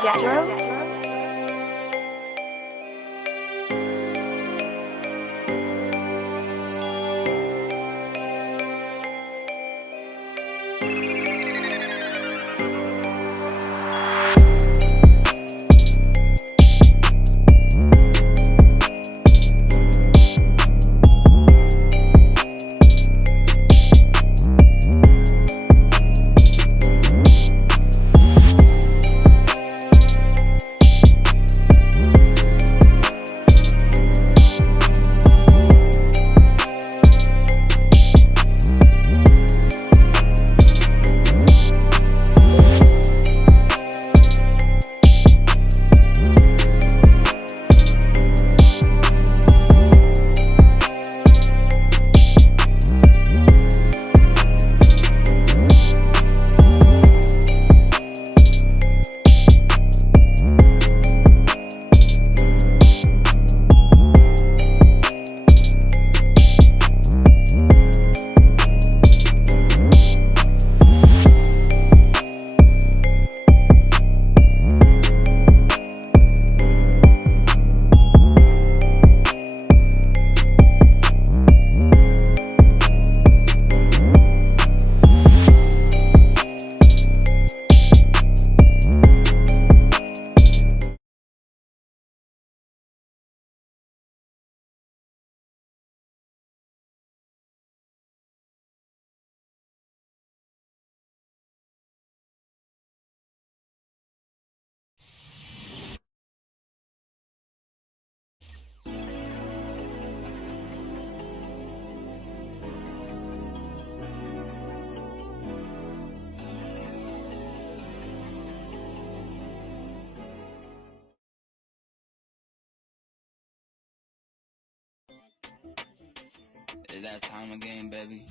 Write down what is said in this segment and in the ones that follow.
JAYR. It's that time again, baby.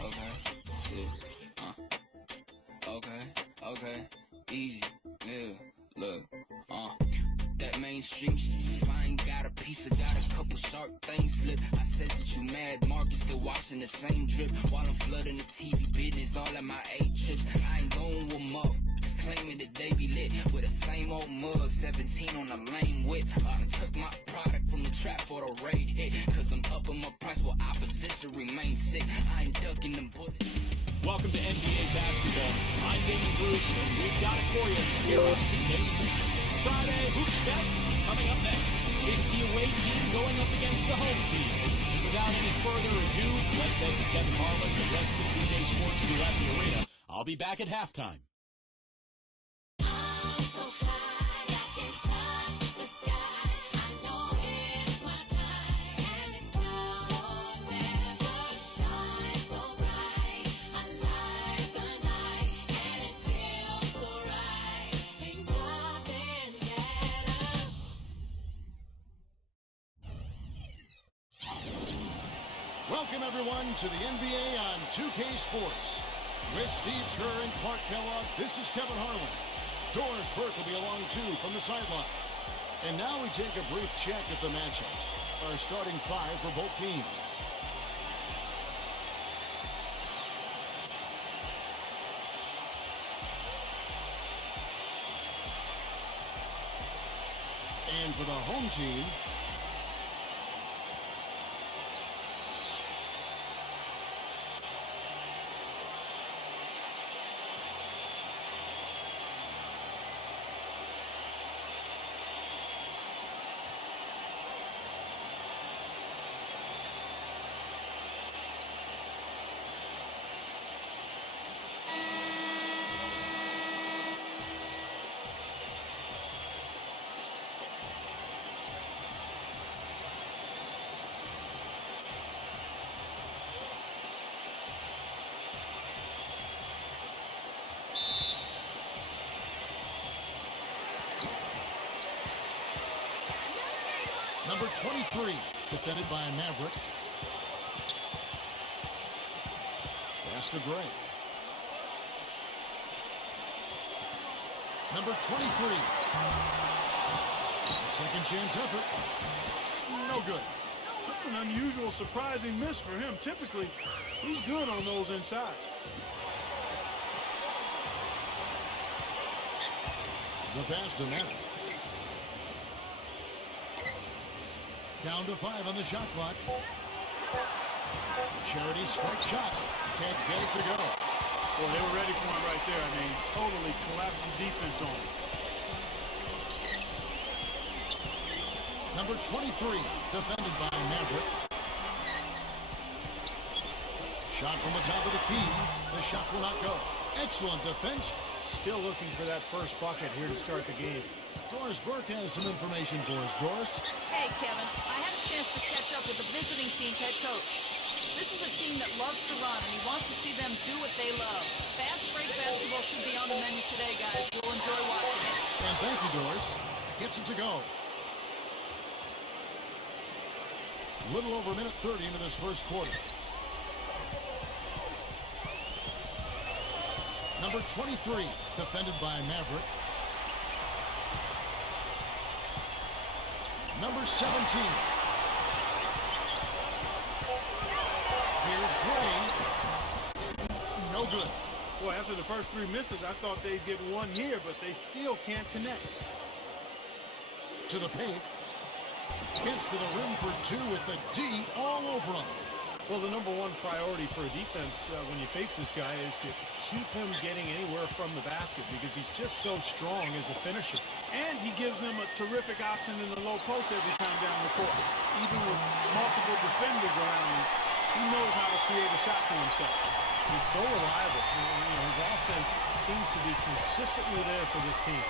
Okay, yeah, okay, easy, yeah, look, that mainstream shit, I ain't got a piece, I got a couple sharp things slip. I said that you mad, Marcus still watching the same drip, while I'm flooding the TV business, all of my 8 trips. I ain't going with motherfuckers claiming that they be lit with the same old mug, 17 on a lame whip. I took my product from the trap for the raid hit, cause I'm upping my price while opposition remain sick. I ain't ducking them bullets. Welcome to NBA basketball. I'm Damon Bruce, and we've got it for you here on 2K Sports. Friday Hoops Fest coming up next. It's the away team going up against the home team. Without any further ado, let's head to Kevin Harlan, the rest of the 2K Sports crew at the arena. I'll be back at halftime. Welcome, everyone, to the NBA on 2K Sports. With Steve Kerr and Clark Kellogg, this is Kevin Harlan. Doris Burke will be along, too, from the sideline. And now we take a brief check at the matchups. Our starting 5 for both teams. And for the home team, number 23, defended by a Maverick. Pass to Gray. Number 23. A second chance effort. No good. That's an unusual, surprising miss for him. Typically, he's good on those inside. The pass to Matt. Down to 5 on the shot clock. Charity strike shot. Can't get it to go. Boy, they were ready for him right there. I mean, totally collapsed the defense on him. Number 23, defended by Maverick. Shot from the top of the key. The shot will not go. Excellent defense. Still looking for that first bucket here to start the game. Doris Burke has some information for us. Doris? Hey, Kevin. I had a chance to catch up with the visiting team's head coach. This is a team that loves to run, and he wants to see them do what they love. Fast break basketball should be on the menu today, guys. We'll enjoy watching it. And thank you, Doris. Gets it to go. Little over a minute 30 into this first quarter. Number 23, defended by Maverick. Number 17. Here's Gray. No good. Boy, after the first 3 misses, I thought they'd get one here, but they still can't connect. To the paint. Gets to the rim for 2 with the D all over him. Well, the number one priority for a defense when you face this guy is to keep him getting anywhere from the basket because he's just so strong as a finisher. And he gives them a terrific option in the low post every time down the court. Even with multiple defenders around him, he knows how to create a shot for himself. He's so reliable. His offense seems to be consistently there for this team.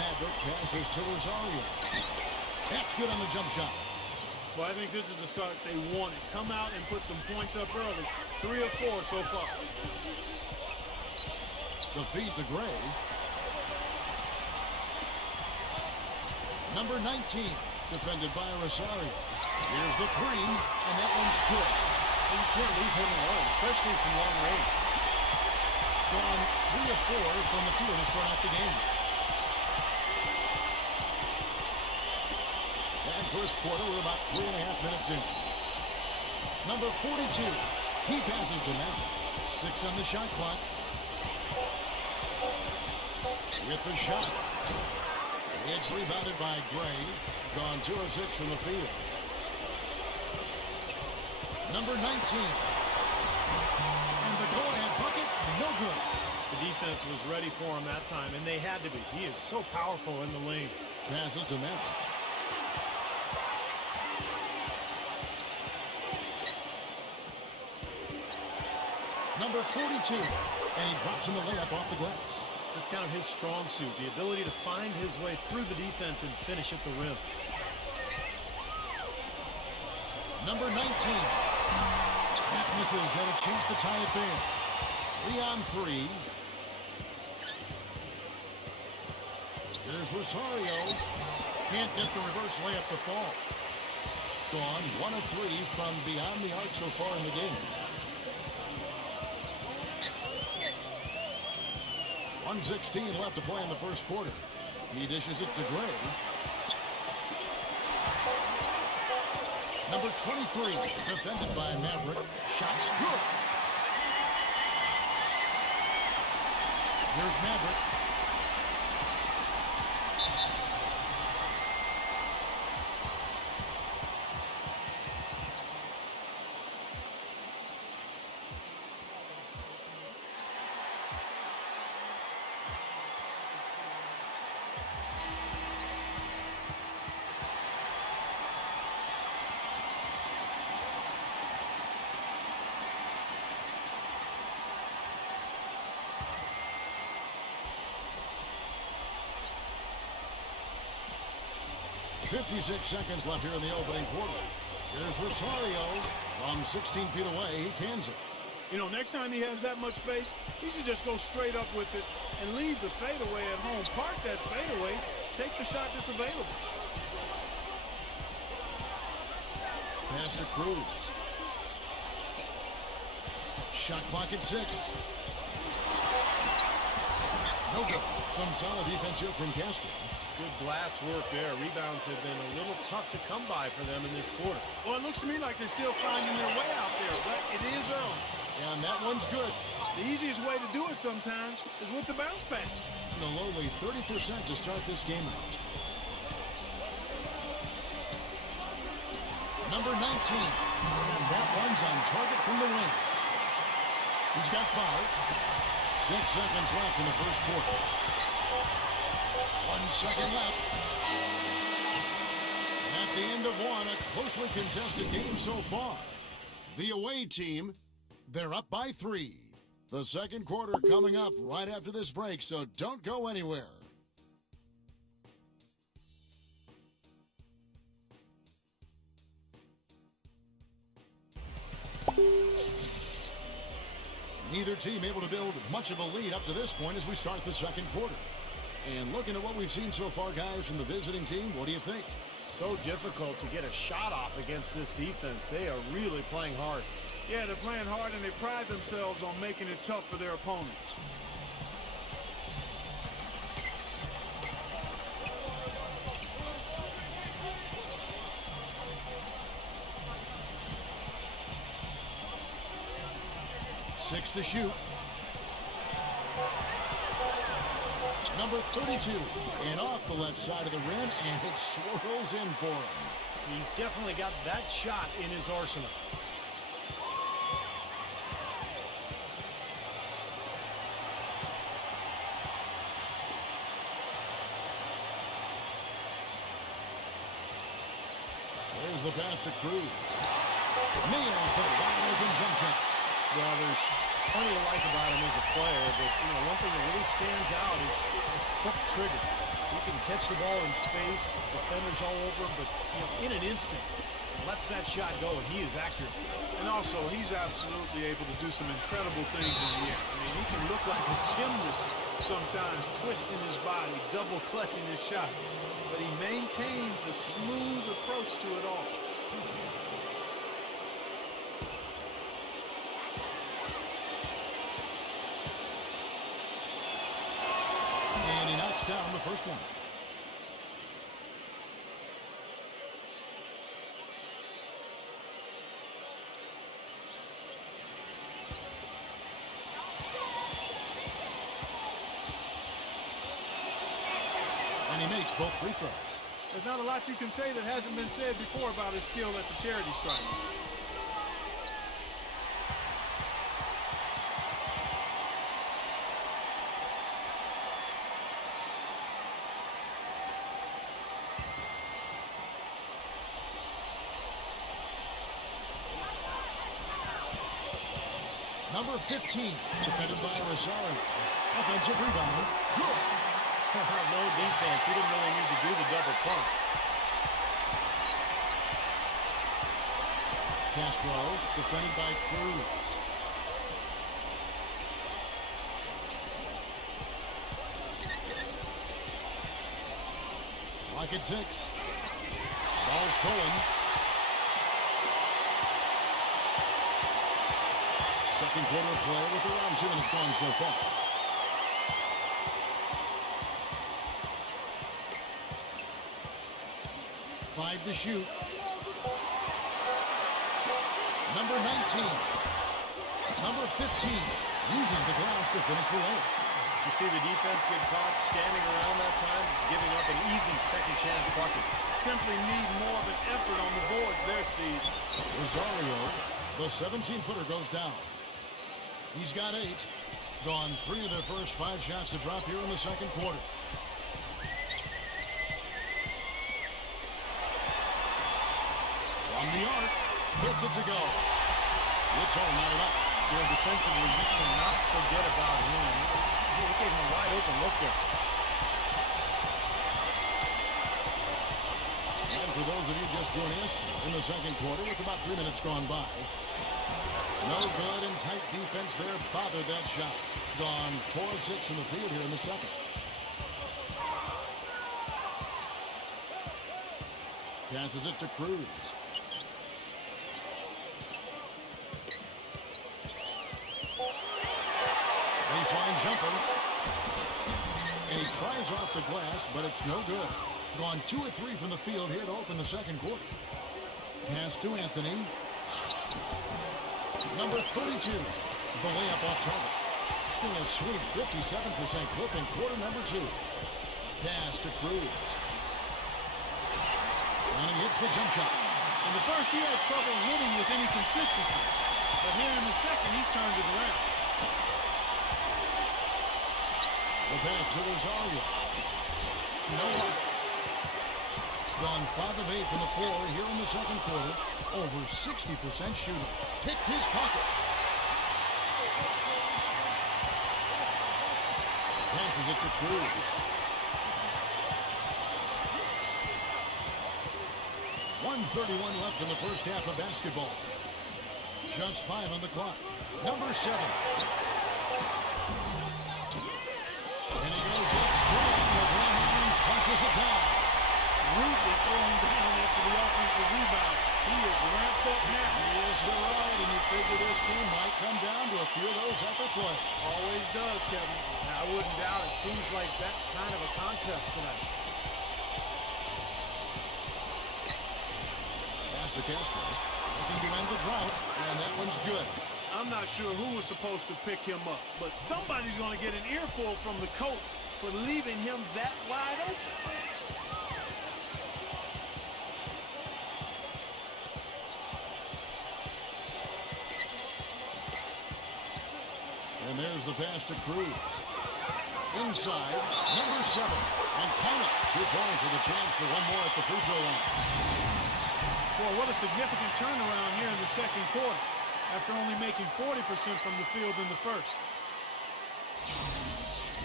Maverick passes to Rosario. That's good on the jump shot. Well, I think this is the start they wanted. Come out and put some points up early. 3 of 4 so far. The feed to Gray. Number 19, defended by Rosario. Here's the 3, and that one's good. And you can't leave him alone, especially from long range. Gone 3 of 4 from the field to start out the game. And first quarter, we're about 3.5 minutes in. Number 42, he passes to Matt. 6 on the shot clock. With the shot. It's rebounded by Gray. Gone 2 of 6 from the field. Number 19. And the go-ahead bucket, no good. The defense was ready for him that time, and they had to be. He is so powerful in the lane. Passes to Matt. Number 42, and he drops in the layup off the glass. That's kind of his strong suit, the ability to find his way through the defense and finish at the rim. Number 19. That misses, had a chance to tie it there. 3 on 3. Here's Rosario. Can't get the reverse layup to fall. Gone 1 of 3 from beyond the arc so far in the game. 1:16 left to play in the first quarter. He dishes it to Gray. Number 23, defended by Maverick. Shot's good. Here's Maverick. .56 seconds left here in the opening quarter. Here's Rosario from 16 feet away. He cans it. You know, next time he has that much space, he should just go straight up with it and leave the fadeaway at home. Park that fadeaway, take the shot that's available. Pass to Cruz. Shot clock at 6. No good. Some solid defense here from Castro. Good glass work there. Rebounds have been a little tough to come by for them in this quarter. Well, it looks to me like they're still finding their way out there, but it is early. And that one's good. The easiest way to do it sometimes is with the bounce pass. And a lowly 30% to start this game out. Number 19. And that one's on target from the wing. He's got 5. 6 seconds left in the first quarter. 1 second left. At the end of one, a closely contested game so far. The away team, they're up by 3. The second quarter coming up right after this break, so don't go anywhere. Neither team able to build much of a lead up to this point as we start the second quarter. And looking at what we've seen so far, guys, from the visiting team, what do you think? So difficult to get a shot off against this defense. They are really playing hard. Yeah, they're playing hard, and they pride themselves on making it tough for their opponents. Six to shoot. Number 32, and off the left side of the rim, and it swirls in for him. He's definitely got that shot in his arsenal. There's the pass to Cruz. Nails the wide open jump shot. Well, there's plenty to like about him as a player, but one thing that really stands out is a quick trigger. He can catch the ball in space, defenders all over him, but in an instant, lets that shot go, and he is accurate. And also, he's absolutely able to do some incredible things in the air. I mean, he can look like a gymnast sometimes, twisting his body, double clutching his shot. But he maintains a smooth approach to it all. And he knocks down the first one. And he makes both free throws. There's not a lot you can say that hasn't been said before about his skill at the charity stripe. Number 15, defended by Rosario. Offensive rebound. Good. No defense. He didn't really need to do the double pump. Castro, defended by Cruz. Clock at 6. Ball stolen. Second quarter play with around 2 minutes gone so far. Five to shoot. Number 19. Number 15 uses the glass to finish the layup. You see the defense get caught standing around that time, giving up an easy second chance bucket. Simply need more of an effort on the boards there, Steve. Rosario, the 17-footer goes down. He's got 8. Gone 3 of their first 5 shots to drop here in the second quarter. From the arc, gets it to go. It's all knotted up. Defensively, you cannot forget about him. He gave him a wide open look there. And for those of you just joining us in the second quarter with about 3 minutes gone by, no good and tight defense there bothered that shot. Gone 4 of 6 in the field here in the second. Passes it to Cruz. Baseline jumper. And he tries off the glass, but it's no good. Gone 2 of 3 from the field here to open the second quarter. Pass to Anthony. Number 32. The layup off target. posting a sweet 57% clip in quarter number 2. Pass to Cruz. And he hits the jump shot. In the first, he had trouble hitting with any consistency. But here in the second, he's turned it around. The pass to Rosario. No luck. Gone 5 of 8 from the floor here in the second quarter. Over 60% shooting. Picked his pocket. Passes it to Cruz. 1:31 left in the first half of basketball. Just 5 on the clock. Number 7. And he goes up strong with one hand, flushes it down. Rudely throwing down after the offensive rebound. He is ramped up now. Yes, you're right, and you figure this game might come down to a few of those effort plays. Always does, Kevin. I wouldn't doubt it. Seems like that kind of a contest tonight. Pass to Castro. Looking to end the drought, and that one's good. I'm not sure who was supposed to pick him up, but somebody's going to get an earful from the coach for leaving him that wide open. And there's the pass to Cruz. Inside, number 7. And count it. 2 points with a chance for one more at the free throw line. Boy, what a significant turnaround here in the second quarter after only making 40% from the field in the first.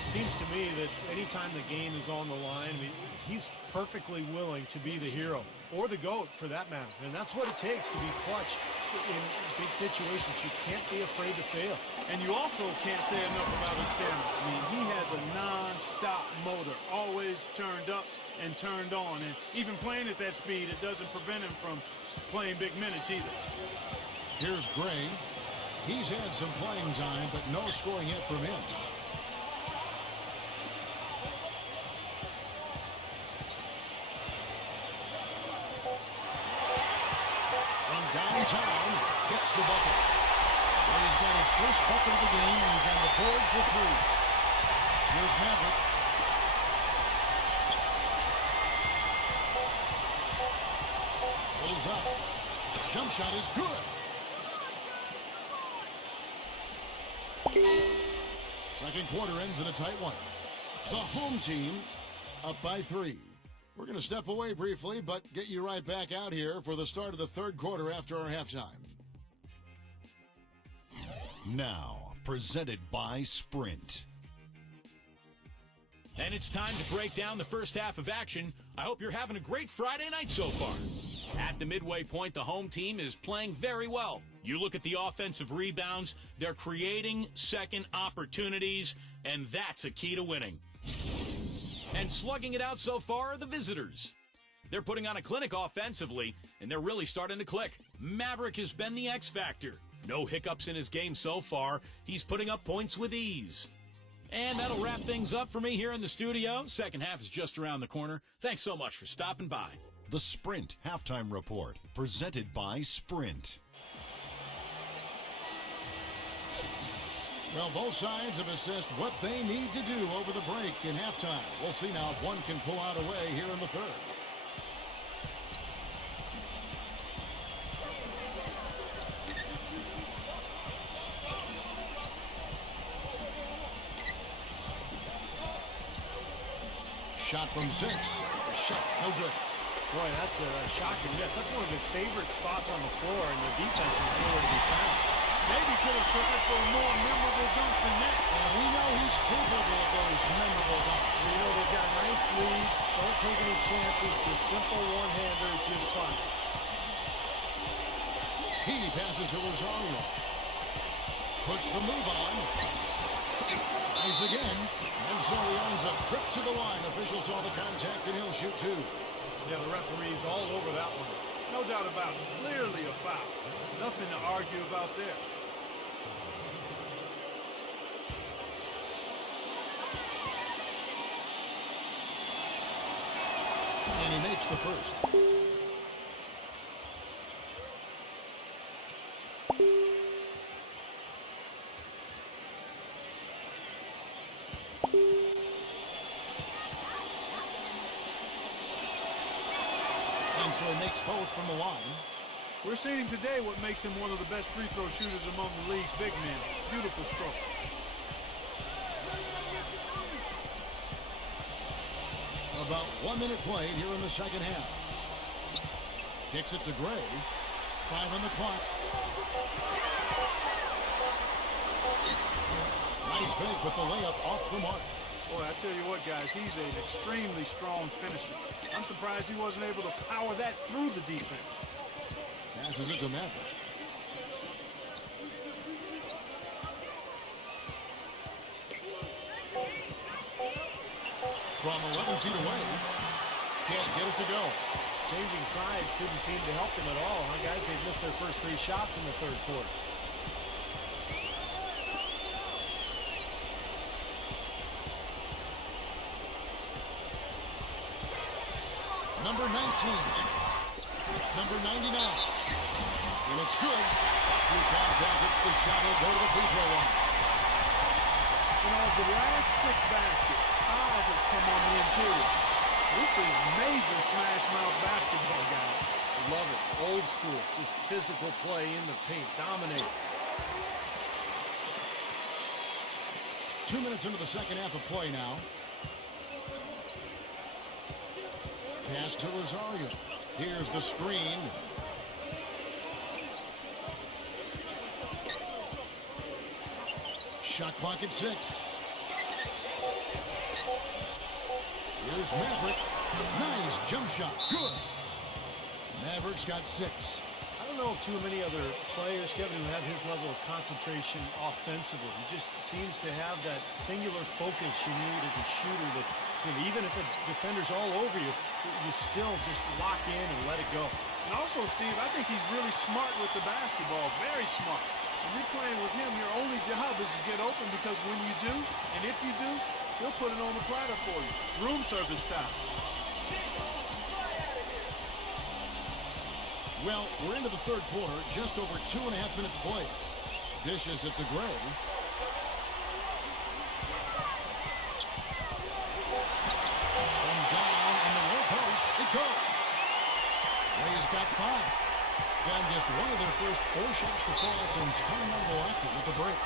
Seems to me that anytime the game is on the line, I mean, he's perfectly willing to be the hero or the GOAT for that matter. And that's what it takes to be clutch in big situations. You can't be afraid to fail. And you also can't say enough about his stamina. I mean, he has a non-stop motor, always turned up and turned on. And even playing at that speed, it doesn't prevent him from playing big minutes either. Here's Gray. He's had some playing time, but no scoring yet from him. From downtown, gets the bucket. And he's got his first bucket of the game, and he's on the board for 3. Here's Maverick. Pulls up. Jump shot is good. Second quarter ends in a tight one. The home team up by 3. We're going to step away briefly, but get you right back out here for the start of the third quarter after our halftime. Now, presented by Sprint. And it's time to break down the first half of action. I hope you're having a great Friday night so far. At the midway point, the home team is playing very well. You look at the offensive rebounds, they're creating second opportunities, and that's a key to winning. And slugging it out so far are the visitors. They're putting on a clinic offensively, and they're really starting to click. Maverick has been the X factor. No hiccups in his game so far. He's putting up points with ease. And that'll wrap things up for me here in the studio. Second half is just around the corner. Thanks so much for stopping by. The Sprint Halftime Report, presented by Sprint. Well, both sides have assessed what they need to do over the break in halftime. We'll see now if one can pull out a way here in the third. Shot from 6. Shot no good. Boy, that's a shocking miss. That's one of his favorite spots on the floor, and the defense was nowhere to be found. Maybe could have took it for a more memorable dunk than that. And we know he's capable of those memorable dunks. You know, they've got a nice lead. Don't take any chances. The simple one-hander is just fun. He passes to Rosario. Puts the move on. Tries again. And so he ends a trip to the line. Official saw the contact, and he'll shoot 2. Yeah, the referee's all over that one. No doubt about it. Clearly a foul. Nothing to argue about there. And he makes the first. And so he makes both from the line. We're seeing today what makes him one of the best free throw shooters among the league's big men. Beautiful stroke. About 1 minute played here in the second half. Kicks it to Gray. 5 on the clock. Nice fake with the layup off the mark. Boy, I tell you what, guys, he's an extremely strong finisher. I'm surprised he wasn't able to power that through the defense. Passes it to Maverick. From 11 feet away. Can't get it to go. Changing sides didn't seem to help them at all, huh, guys? They've missed their first 3 shots in the third quarter. Number 19. Number 99. And it's good. Through contact, it's the shot. He'll go to the free throw line. You know, the last 6 baskets, 5 have come on the interior. This is major smash mouth basketball, guys. Love it. Old school. Just physical play in the paint. Dominate. 2 minutes into the second half of play now. Pass to Rosario. Here's the screen. Shot clock at 6. Here's Maverick. Nice jump shot. Good. Maverick's got 6. I don't know of too many other players, Kevin, who have his level of concentration offensively. He just seems to have that singular focus you need as a shooter that, you know, even if a defender's all over you, you still just lock in and let it go. And also, Steve, I think he's really smart with the basketball. Very smart. When you're playing with him, your only job is to get open, because when you do, and if you do, he'll put it on the platter for you. Room service style. Well, we're into the third quarter. Just over 2.5 minutes played. Dishes it to Gray. From down in the low post, it goes. Gray's got 5. And just one of their first 4 shots to fall since coming on the racket with the break.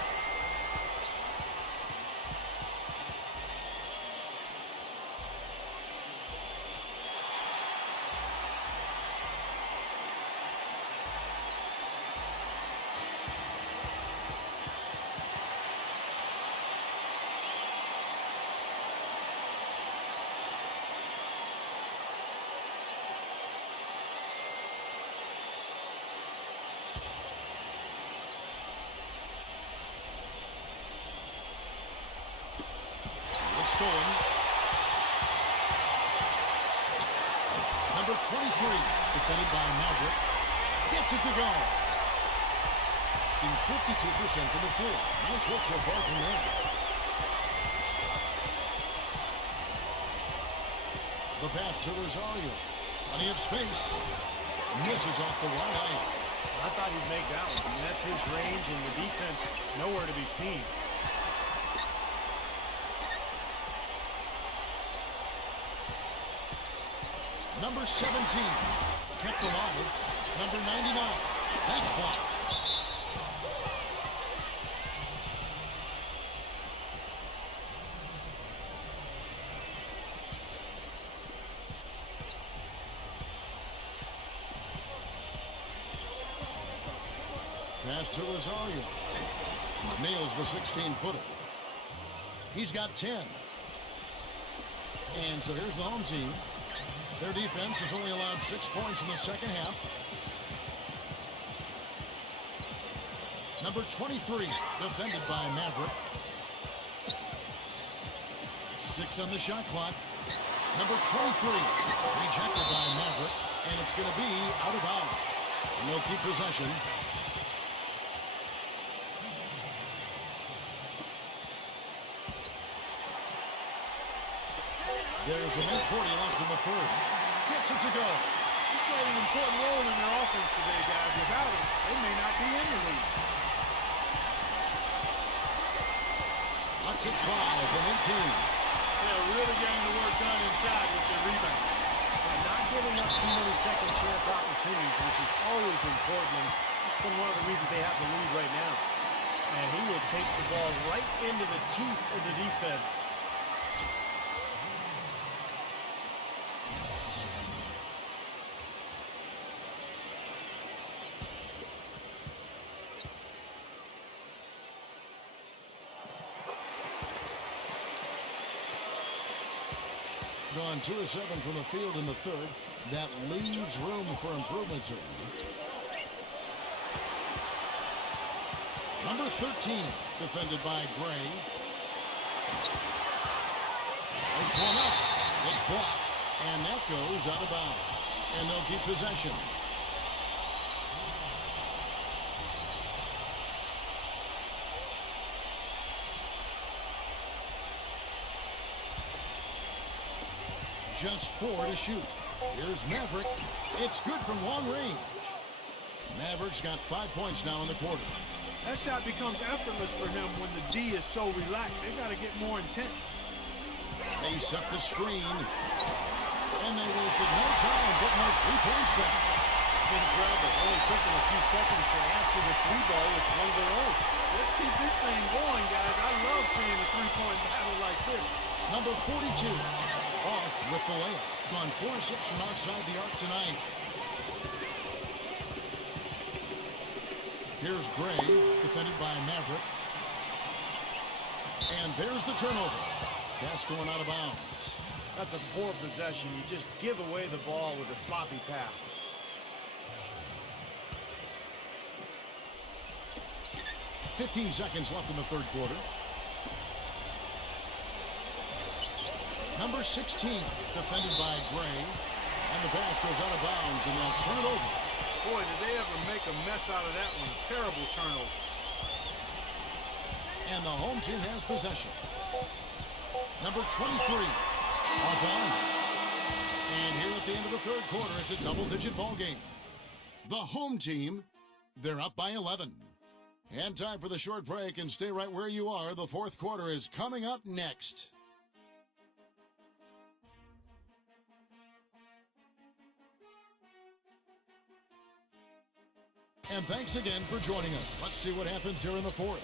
Stolen. Number 23, defended by Maverick, gets it to go. In 52% from the floor. Nice work so far from there. The pass to Rosario. Plenty of space. Misses off the right eye. I thought he'd make that one. I mean, that's his range, and the defense nowhere to be seen. Number 17, kept alive. Number 99, that's blocked. Pass to Rosario. Nails the 16-footer. He's got 10. And so here's the home team. Their defense has only allowed 6 points in the second half. Number 23, defended by Maverick. 6 on the shot clock. Number 23, rejected by Maverick, and it's going to be out of bounds. And they'll keep possession. There's a minute 40 left in the third. Gets it to go. He's played an important role in their offense today, guys. Without him, they may not be in the league. That's it 5 from 18. They're really getting the work done inside with their rebound. And not giving up too many second chance opportunities, which is always important, and it's been one of the reasons they have the lead right now. And he will take the ball right into the teeth of the defense. Gone 2 of 7 from the field in the third. That leaves room for improvement, certainly. Number 13, defended by Gray. It's one up. It's blocked. And that goes out of bounds. And they'll keep possession. Just 4 to shoot. Here's Maverick. It's good from long range. Maverick's got 5 points now in the quarter. That shot becomes effortless for him when the D is so relaxed. They've got to get more intense. They set the screen. And they wasted no time getting those 3 points back. Incredible. Only took them a few seconds to answer the 3-ball with one of their own. Let's keep this thing going, guys. I love seeing a 3-point battle like this. Number 42. Off with the layup. Gone 4-6 from outside the arc tonight. Here's Gray, defended by Maverick. And there's the turnover. Pass going out of bounds. That's a poor possession. You just give away the ball with a sloppy pass. .15 seconds left in the third quarter. Number 16, defended by Gray. And the pass goes out of bounds, and they'll turn it over. Boy, did they ever make a mess out of that one. Terrible turnover. And the home team has possession. Number 23, off on. And here at the end of the third quarter, it's a double-digit ball game. The home team, they're up by 11. And time for the short break, and stay right where you are. The fourth quarter is coming up next. And thanks again for joining us. Let's see what happens here in the fourth.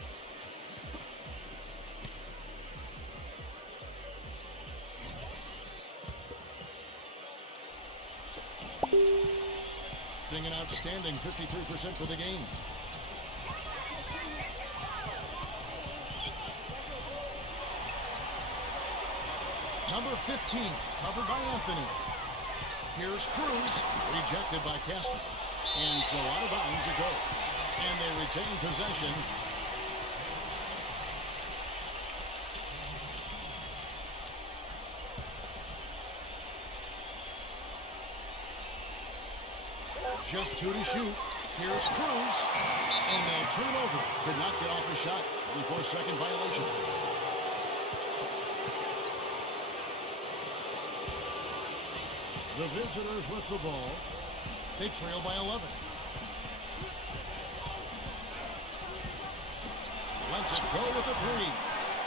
Being an outstanding 53% for the game. Number 15, covered by Anthony. Here's Cruz, rejected by Castro. And so out of bounds it goes. And they retain possession. Just 2 to shoot. Here's Cruz. And they'll turn it over. Could not get off the shot. 24-second violation. The visitors with the ball. They trail by 11. Lets it go with a 3.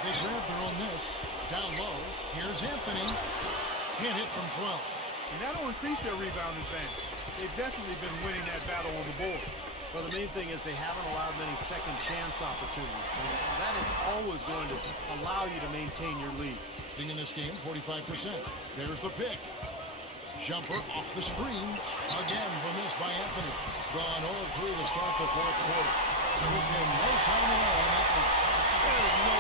They grab their own miss. Down low. Here's Anthony. Can't hit from 12. And that'll increase their rebound advantage. They've definitely been winning that battle on the board. Well, the main thing is they haven't allowed many second chance opportunities. And that is always going to allow you to maintain your lead. In this game, 45%. There's the pick. Jumper off the screen. Again, the miss by Anthony. Gone 0-3 to start the fourth quarter. Took him no time at all on that one. There's no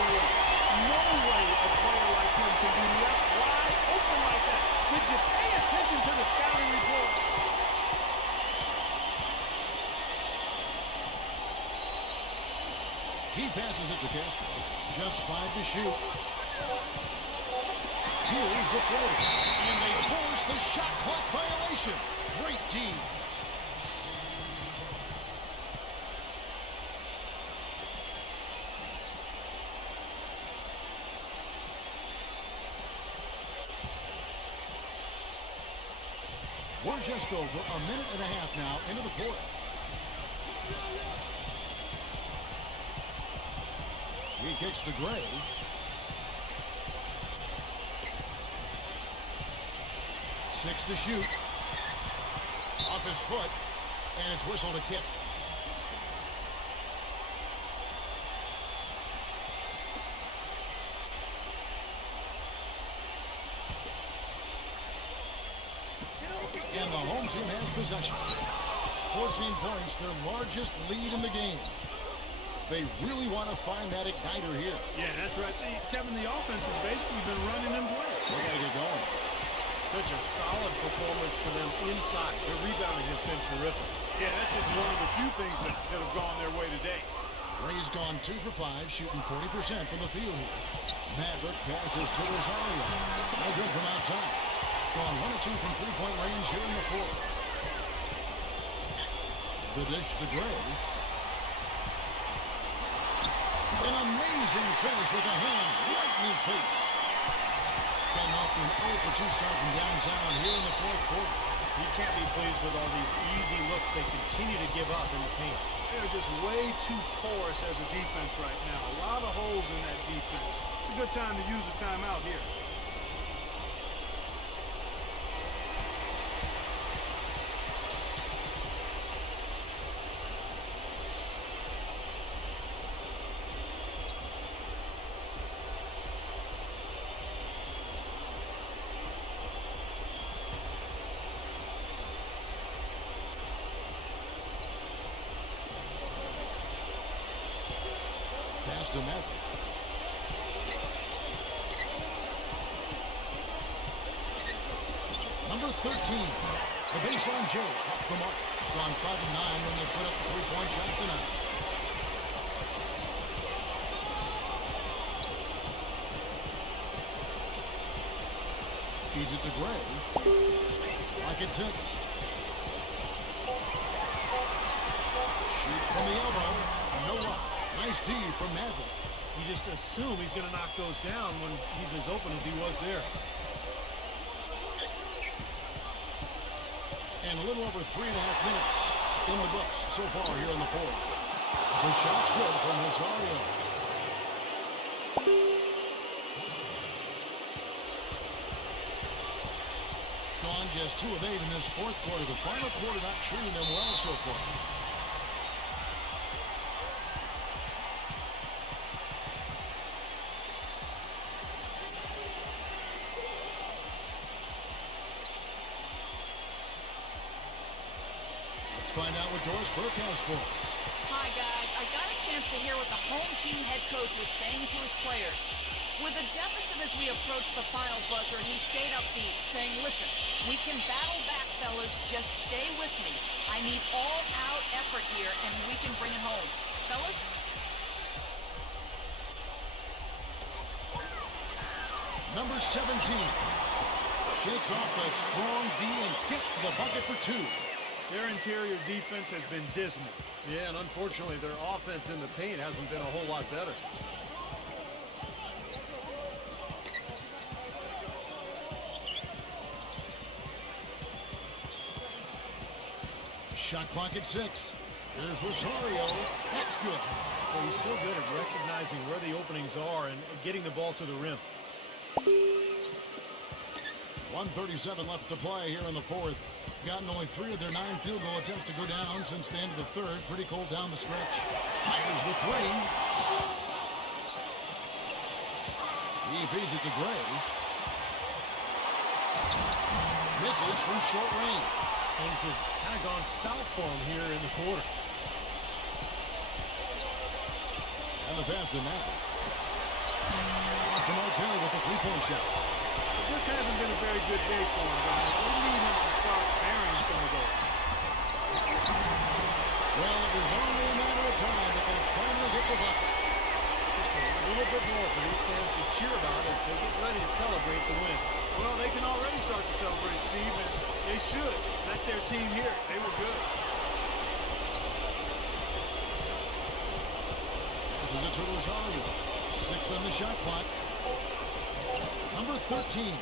way a player like him can be left wide open like that. Did you pay attention to the scouting report? He passes it to Castro. Just 5 to shoot. Here's the floater. And they force the shot clock violation. Great team. We're just over a minute and a half now into the fourth. He kicks to Gray. Six to shoot. Off his foot, and it's whistled a kick. And the home team has possession. 14 points, their largest lead in the game. They really want to find that igniter here. Yeah, that's right. Kevin, the offense has basically been running in place. They got to get going. Such a solid performance for them inside. Their rebounding has been terrific. Yeah, that's just one of the few things that have gone their way today. Ray's gone 2 for 5, shooting 40% from the field here. Maverick passes to Rosario. No good from outside. Gone 1 of 2 from three-point range here in the fourth. The dish to Gray. An amazing finish with a hand right in his face. Getting off to an 0 for 2 start from downtown here in the fourth quarter. He can't be pleased with all these easy looks they continue to give up in the paint. They're just way too porous as a defense right now. A lot of holes in that defense. It's a good time to use a timeout here. Pass to Maverick. Number 13, the baseline J, off the mark. Gone 5 of 9 when they put up the three-point shot tonight. Feeds it to Gray. Like it sits. Shoots from the elbow. No luck. Nice D from Maverick. You just assume he's going to knock those down when he's as open as he was there. And a little over 3.5 minutes in the books so far here in the fourth. The shot's good from Rosario. Gone just 2 of 8 in this fourth quarter. The final quarter not treating them well so far. Find out what Doris Burke has for us. Hi, guys. I got a chance to hear what the home team head coach was saying to his players. With a deficit as we approach the final buzzer, he stayed upbeat, saying, listen, we can battle back, fellas. Just stay with me. I need all-out effort here, and we can bring it home. Fellas? Number 17. Shakes off the strong D and gets to the bucket for 2. Their interior defense has been dismal. Yeah, and unfortunately, their offense in the paint hasn't been a whole lot better. Shot clock at 6. Here's Rosario. That's good. Well, he's so good at recognizing where the openings are and getting the ball to the rim. 1:37 left to play here in the fourth. Gotten only 3 of their 9 field goal attempts to go down since the end of the third. Pretty cold down the stretch. Fires the 3. He feeds it to Gray. Misses from short range. Things have kind of gone south for him here in the quarter. And the pass to Maverick. Off the mark there with the three-point shot. It just hasn't been a very good day for him, guys. We need him to start airing some of those. Well, it was only a matter of time that they finally hit the bucket. Just a little bit more for these fans to cheer about as they get ready to celebrate the win. Well, they can already start to celebrate, Steve, and they should. Let their team hear it. They were good. This is a to Rosario. 6 on the shot clock. Number 13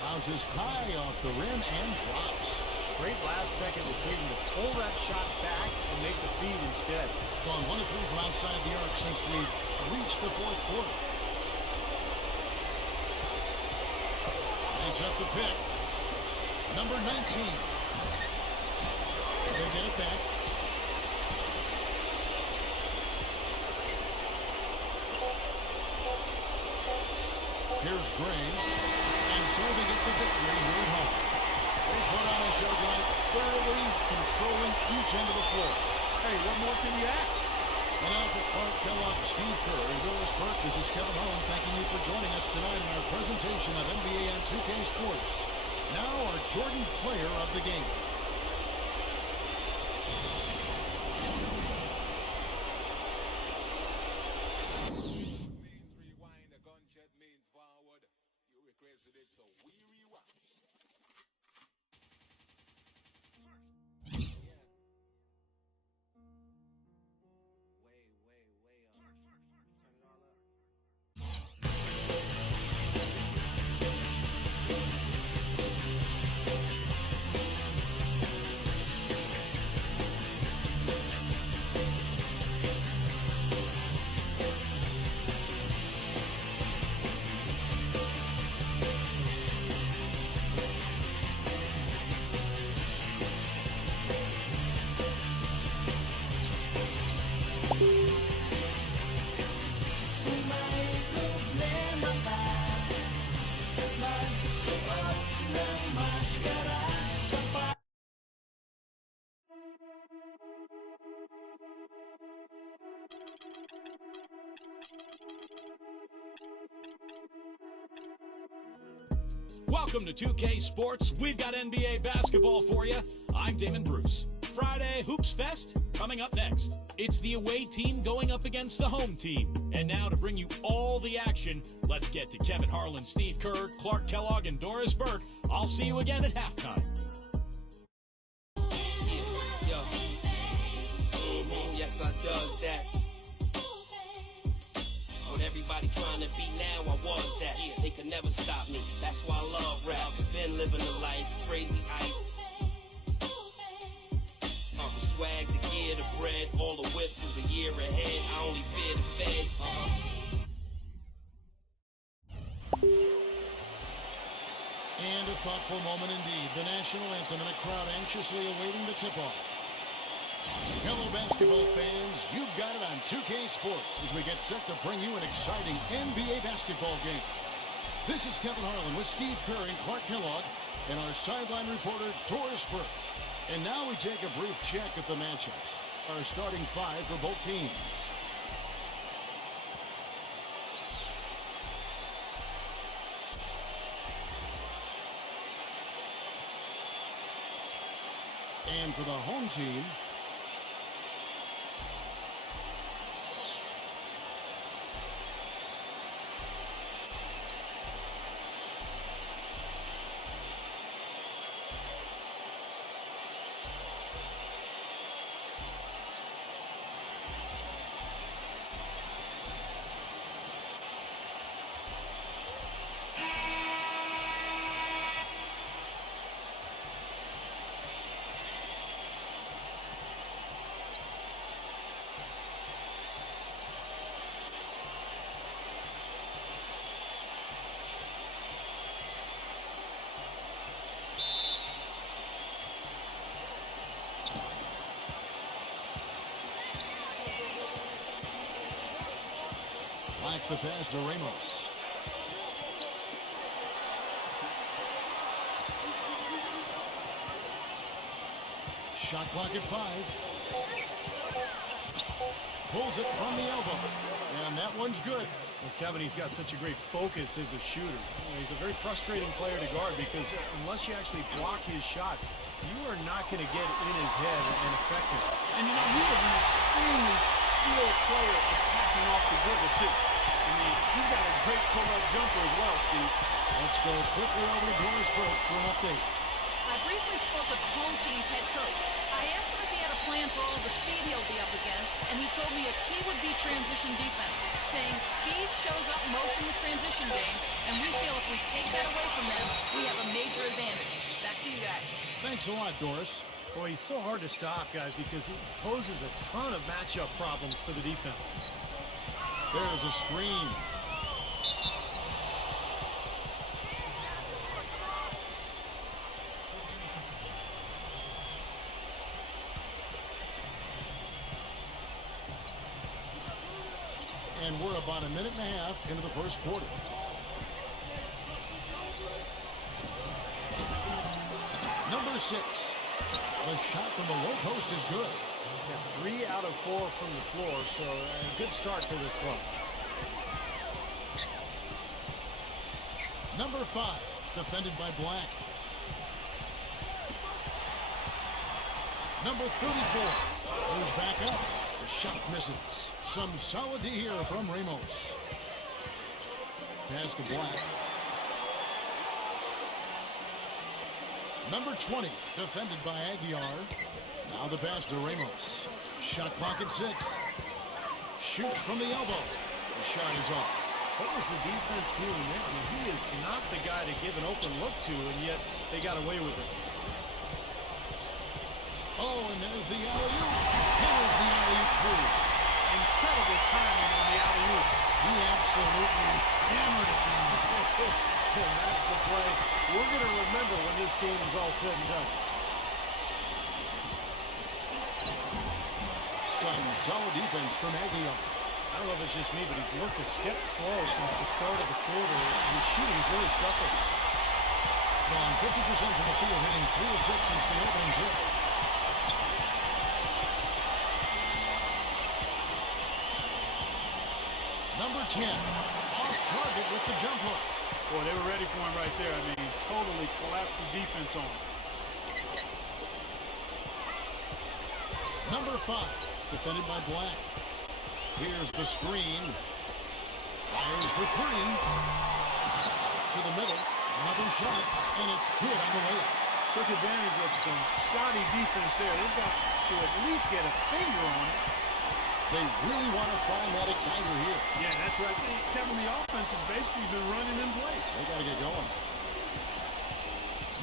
bounces high off the rim and drops. Great last-second decision to pull that shot back and make the feed instead. Gone 1 of 3 from outside the arc since we've reached the fourth quarter. They set the pick. Number 19. They get it back. Here's Gray, and so they get the victory here at home. They put on a show tonight, thoroughly controlling each end of the floor. Hey, what more can you ask? And now for Clark Kellogg, Steve Kerr, and Doris Burke, this is Kevin Harlan thanking you for joining us tonight in our presentation of NBA on 2K Sports. Now our Jordan player of the game. Welcome to 2K Sports. We've got NBA basketball for you. I'm Damon Bruce. Friday Hoops Fest coming up next. It's the away team going up against the home team. And now to bring you all the action, let's get to Kevin Harlan, Steve Kerr, Clark Kellogg, and Doris Burke. I'll see you again at halftime. Yes, I does that. When everybody trying to be now, I was that. They could never stop me. That's why I love rap. Been living the life, crazy ice. Swag, the gear, the bread, all the whips is a year ahead. I only fear the feds. And a thoughtful moment indeed. The national anthem and a crowd anxiously awaiting the tip-off. Hello, basketball fans. You've got it on 2K Sports as we get set to bring you an exciting NBA basketball game. This is Kevin Harlan with Steve Kerr and Clark Kellogg and our sideline reporter, Doris Burke. And now we take a brief check at the matchups. Our starting five for both teams. And for the home team, like the pass to Ramos. Shot clock at 5. Pulls it from the elbow. And that one's good. Well, Kevin, he's got such a great focus as a shooter. He's a very frustrating player to guard because unless you actually block his shot, you are not going to get in his head and affect him. And, you know, he was an extremely skilled player attacking off the dribble, too. I mean, he's got a great pull-up jumper as well, Steve. Let's go quickly over to Doris Burke for an update. I briefly spoke with the home team's head coach. I asked him if he had a plan for all the speed he'll be up against, and he told me a key would be transition defense, saying speed shows up most in the transition game, and we feel if we take that away from them, we have a major advantage. Back to you guys. Thanks a lot, Doris. Boy, he's so hard to stop, guys, because he poses a ton of matchup problems for the defense. There's a screen. we're about a minute and a half into the first quarter. Number 6. The shot from the low post is good. Yeah, 3 out of 4 from the floor, so a good start for this club. Number 5, defended by Black. Number 34, goes back up. The shot misses. Some solid D here from Ramos. Pass to Black. Number 20, defended by Aguiar. Now the pass to Ramos. Shot clock at 6. Shoots from the elbow. The shot is off. What was the defense doing there? I mean, he is not the guy to give an open look to, and yet they got away with it. Oh, and there's the alley-oop. There's the alley-oop through. Incredible timing on the alley-oop. He absolutely hammered it down. And that's the play we're going to remember when this game is all said and done. Some solid defense from Aguiar. I don't know if it's just me, but he's looked a step slow since the start of the quarter. His shooting's really suffered. Gone 50% from the field, hitting 3 of 6 since the opening tip. Number 10, off target with the jump hook. Boy, they were ready for him right there. I mean, he totally collapsed the defense on him. Number 5, defended by Black. Here's the screen. Fires for 3. To the middle. Another shot. And it's good on the layup. Took advantage of some shoddy defense there. They've got to at least get a finger on it. They really want to find that igniter here. Yeah, that's right. Kevin, the offense has basically been running in place. They got to get going.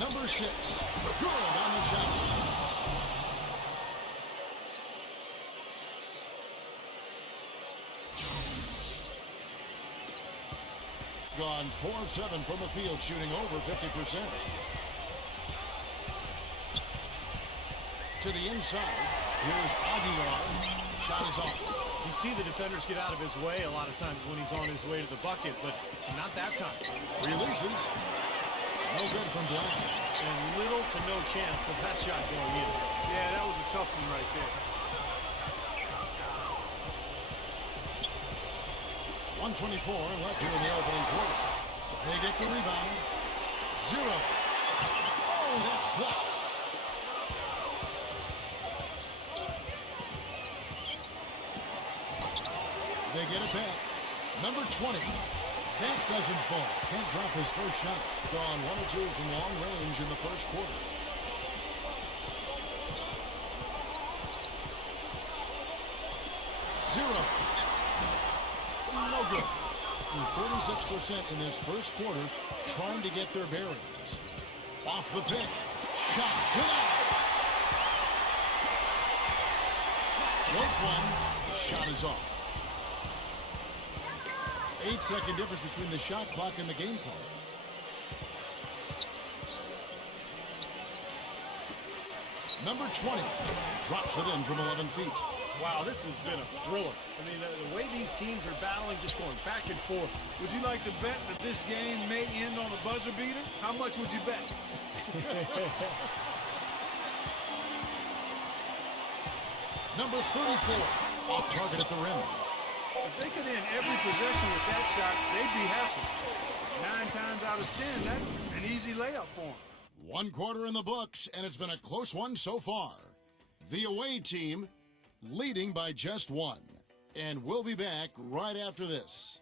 Number 6. Good on the shot. Gone 4 of 7 from the field, shooting over 50%. To the inside. Here's Aguilar. Shot is off. You see the defenders get out of his way a lot of times when he's on his way to the bucket, but not that time. Releases. No good from Black. And little to no chance of that shot going in. Yeah, that was a tough one right there. 124 left here in the opening quarter. They get the rebound. 0. Oh, that's blocked. They get it back. Number 20. That doesn't fall. Can't drop his first shot. Gone 1 or 2 from long range in the first quarter. Zero. No good. 36% in this first quarter, trying to get their bearings. Off the pick. Shot to that. Floats one. Shot is off. 8-second difference between the shot clock and the game clock. Number 20 drops it in from 11 feet. Wow, this has been a thriller. I mean, the way these teams are battling, just going back and forth. Would you like to bet that this game may end on a buzzer beater? How much would you bet? Number 34, off target at the rim. If they could end every possession with that shot, they'd be happy. 9 times out of 10, that's an easy layup for them. 1 quarter in the books, and it's been a close one so far. The away team leading by just 1. And we'll be back right after this.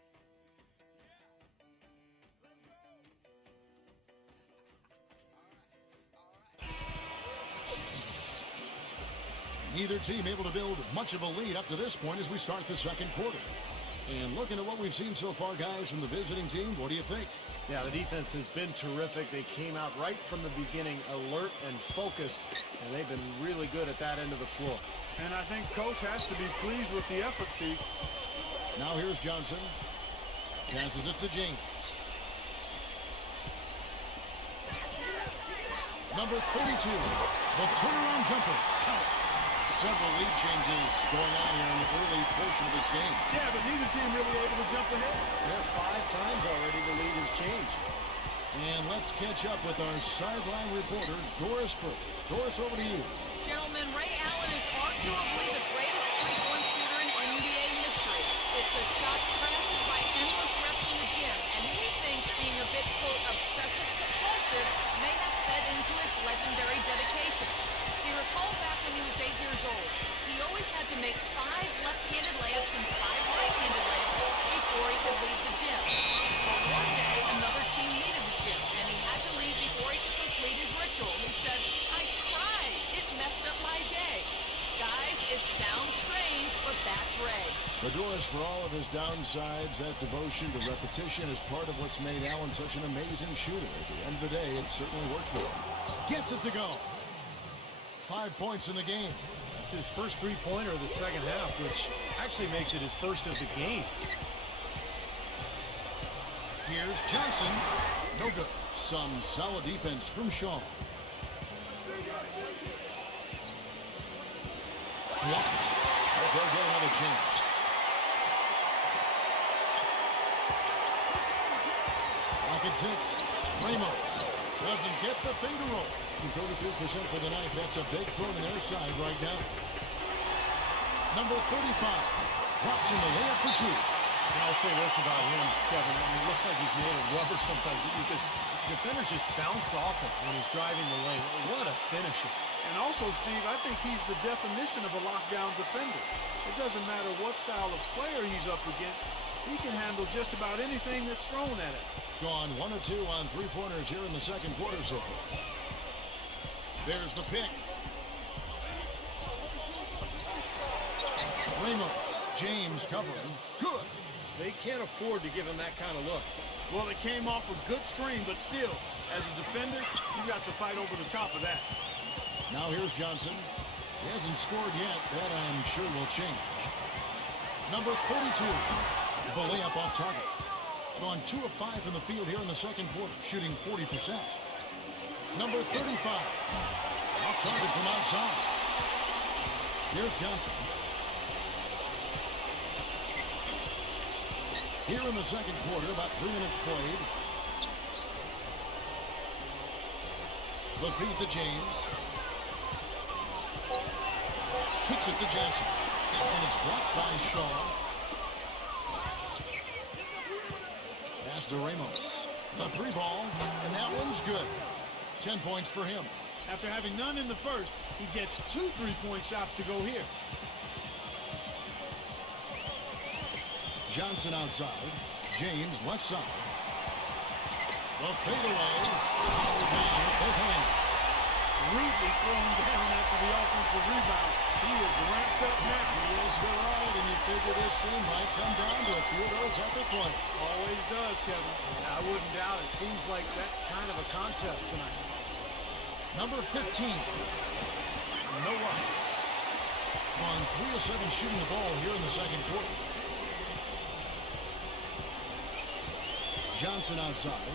Neither team able to build much of a lead up to this point as we start the second quarter. And looking at what we've seen so far, guys, from the visiting team, what do you think? Yeah, the defense has been terrific. They came out right from the beginning, alert and focused, and they've been really good at that end of the floor. And I think Coach has to be pleased with the effort, Steve. Now here's Johnson. Passes it to James. Number 32, the turnaround jumper. Count. Several lead changes going on here in the early portion of this game. Yeah, but neither team really able to jump ahead. Yeah, 5 times already the lead has changed. And let's catch up with our sideline reporter, Doris Burke. Doris, over to you. Gentlemen, Ray Allen is arguably the greatest three-point shooter in NBA history. It's a shot crafted by endless reps in the gym, and he thinks being a bit, quote, obsessive-compulsive may have fed into his legendary dedication. He recalled back when he was 8 years old. He always had to make 5 left-handed layups and 5 right-handed layups before he could leave the gym. But one day, another team needed the gym, and he had to leave before he could complete his ritual. He said, "I cried. It messed up my day." Guys, it sounds strange, but that's Ray. But Doris, for all of his downsides, that devotion to repetition is part of what's made Allen such an amazing shooter. At the end of the day, it certainly worked for him. Gets it to go. 5 points in the game. It's his first three-pointer of the second half, which actually makes it his first of the game. Here's Johnson. No good. Some solid defense from Shaw. Blocked. But they'll get another chance. Pocket 6. Ramos doesn't get the finger roll. 33% for the night. That's a big throw to their side right now. Number 35 drops in the layup for 2. And I'll say this about him, Kevin. I mean, it looks like he's made of rubber sometimes because defenders just bounce off him when he's driving the lane. What a finisher. And also, Steve, I think he's the definition of a lockdown defender. It doesn't matter what style of player he's up against. He can handle just about anything that's thrown at him. Gone 1 or 2 on three-pointers here in the second quarter so far. There's the pick. Ramos. James covering. Good. They can't afford to give him that kind of look. Well, it came off a good screen, but still, as a defender, you got to fight over the top of that. Now here's Johnson. He hasn't scored yet. That I'm sure will change. Number 32. The layup off target. Gone 2 of 5 from the field here in the second quarter, shooting 40%. Number 35. Off target from outside. Here's Johnson. Here in the second quarter, about 3 minutes played. The feed to James. Kicks it to Johnson. And it's blocked by Shaw. Pass to Ramos. The 3 ball, and that one's good. 10 points for him. After having none in the first, he gets 2 3-point shots to go here. Johnson outside. James left side. The fadeaway. Powered down with both hands. Rudely thrown down after the offensive rebound. He is ramped up now. Yes, you're right, and you figure this game might come down to a few of those epic plays. Always does, Kevin. I wouldn't doubt it. Seems like that kind of a contest tonight. Number 15. No luck. On 3 of 7 shooting the ball here in the second quarter. Johnson outside.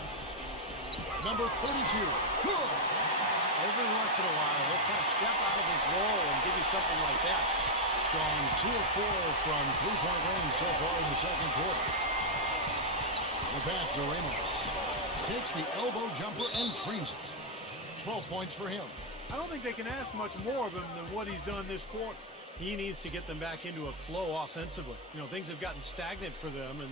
Number 32. Good. Every once in a while, he'll kind of step out of his role and give you something like that. Gone 2 of 4 from three-point range so far in the second quarter. The pass to Ramos. Takes the elbow jumper and drains it. 12 points for him. I don't think they can ask much more of him than what he's done this quarter. He needs to get them back into a flow offensively. You know, things have gotten stagnant for them, and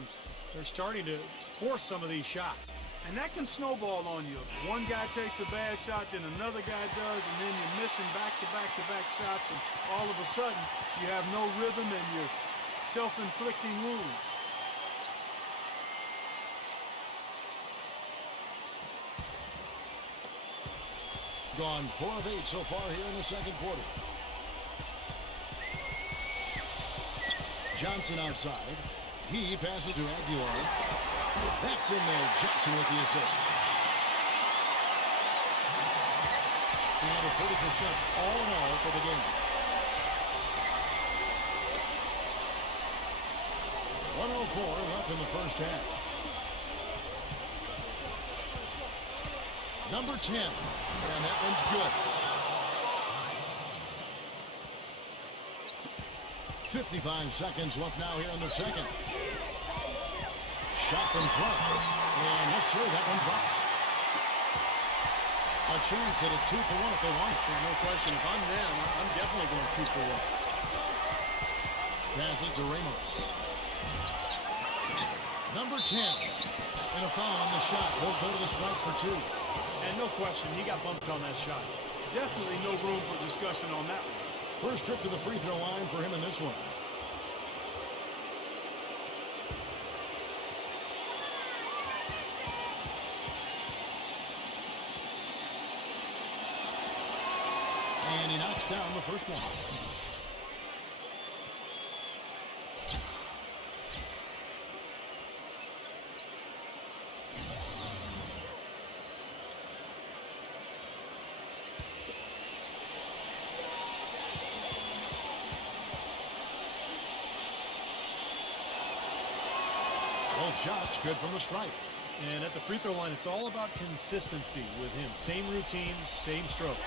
they're starting to force some of these shots. And that can snowball on you. One guy takes a bad shot, then another guy does, and then you're missing back-to-back-to-back shots, and all of a sudden, you have no rhythm and you're self-inflicting wounds. Gone 4 of 8 so far here in the second quarter. Johnson outside. He passes to Aguilar. That's in there. Jackson with the assist. And a 40% all in all for the game. 104 left in the first half. Number 10. And that one's good. 55 seconds left now here in the second. Shot from front. And yes, sir, that one drops. A chance at a 2 for 1 if they want it. Yeah, no question. If I'm them, I'm definitely going 2 for 1. Passes to Ramos. Number 10. And a foul on the shot. He'll go to the strike for 2. And no question, he got bumped on that shot. Definitely no room for discussion on that one. First trip to the free throw line for him in this one. And he knocks down the first one. Both shots good from the stripe. And at the free throw line, it's all about consistency with him. Same routine, same stroke.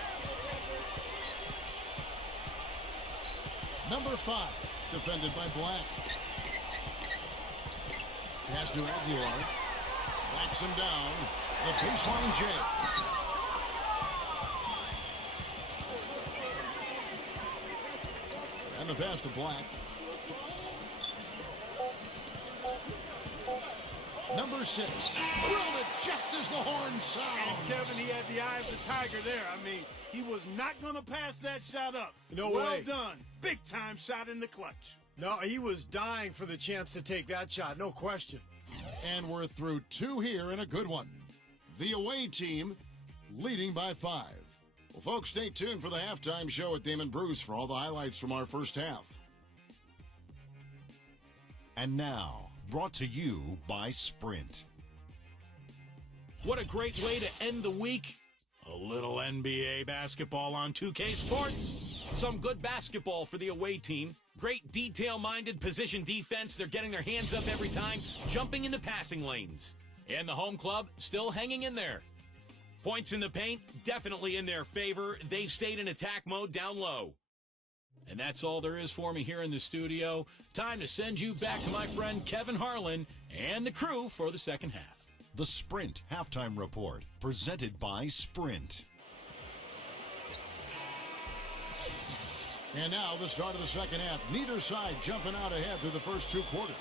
Number 5, defended by Black. Pass to Aguilar. Backs him down. The baseline J. And the pass to Black. Number 6. Drilled it just as the horn sounds. And Kevin, he had the eye of the tiger there. I mean, he was not going to pass that shot up. No well way. done. Big time shot in the clutch. No, he was dying for the chance to take that shot, no question. And we're through 2 here in a good one. The away team leading by 5. Well, folks, stay tuned for the halftime show with Damon Bruce for all the highlights from our first half. And now, brought to you by Sprint. What a great way to end the week. A little NBA basketball on 2K Sports. Some good basketball for the away team. Great detail-minded position defense. They're getting their hands up every time, jumping into passing lanes. And the home club still hanging in there. Points in the paint, definitely in their favor. They stayed in attack mode down low. And that's all there is for me here in the studio. Time to send you back to my friend Kevin Harlan and the crew for the second half. The Sprint Halftime Report, presented by Sprint. And now the start of the second half. Neither side jumping out ahead through the first 2 quarters.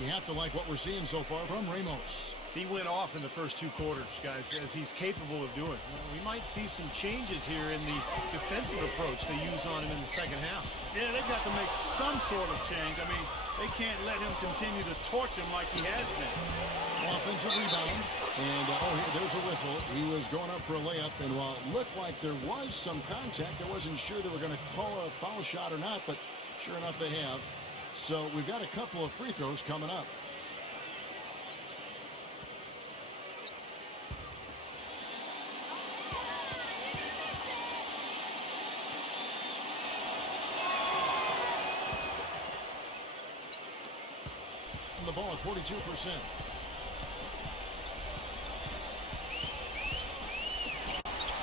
You have to like what we're seeing so far from Ramos. He went off in the first 2 quarters, guys, as he's capable of doing. We might see some changes here in the defensive approach they use on him in the second half. Yeah, they got to make some sort of change. I mean, they can't let him continue to torch him like he has been. Offensive rebound. And, there's a whistle. He was going up for a layup. And while it looked like there was some contact, I wasn't sure they were going to call a foul shot or not. But sure enough, they have. So we've got a couple of free throws coming up. The ball at 42%.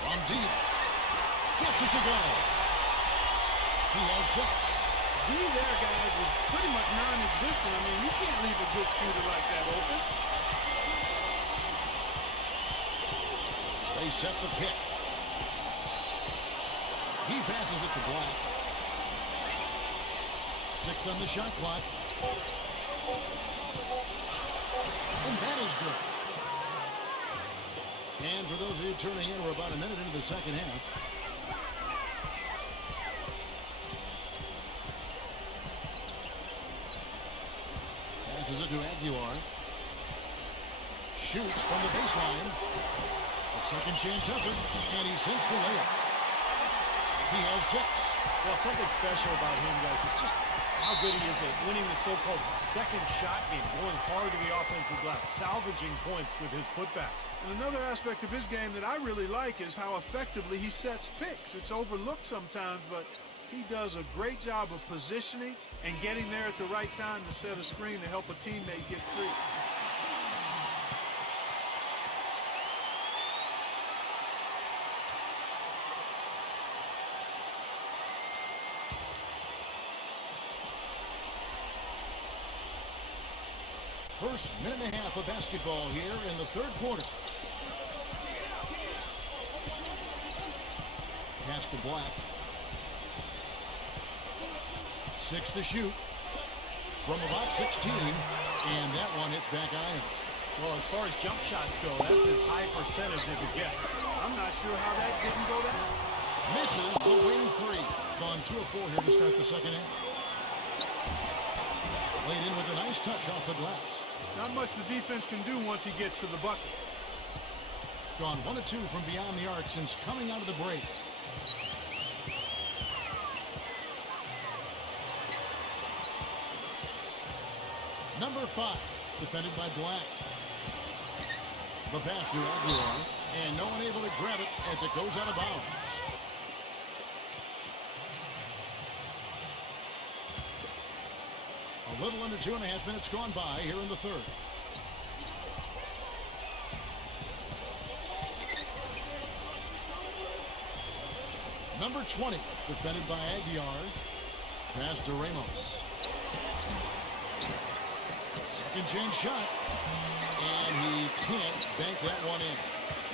From deep. Gets it to go. He has 6. D there, guys, was pretty much non-existent. I mean, you can't leave a good shooter like that open. They set the pick. He passes it to Black. 6 on the shot clock. And that is good. And for those of you tuning in, we're about a minute into the second half. Passes it to Aguilar. Shoots from the baseline. A second chance effort, and he sinks the layup. He has 6. Well, something special about him, guys, is just how good he is at winning the so-called second shot game, going hard to the offensive glass, salvaging points with his putbacks. And another aspect of his game that I really like is how effectively he sets picks. It's overlooked sometimes, but he does a great job of positioning and getting there at the right time to set a screen to help a teammate get free. first minute and a half of basketball here in the third quarter. Pass to Black. 6 to shoot from about 16, and that one hits back iron. Well, as far as jump shots go, that's as high percentage as it gets. I'm not sure how that didn't go down. Misses the wing three. Gone 2 of 4 here to start the second half. Laid in with a nice touch off the glass. Not much the defense can do once he gets to the bucket. Gone 1 of 2 from beyond the arc since coming out of the break. Number 5, defended by Black. The pass to Aguilar, and no one able to grab it as it goes out of bounds. A little under 2.5 minutes gone by here in the third. Number 20, defended by Aguilar. Pass to Ramos. Second chance shot, and he can't bank that one in.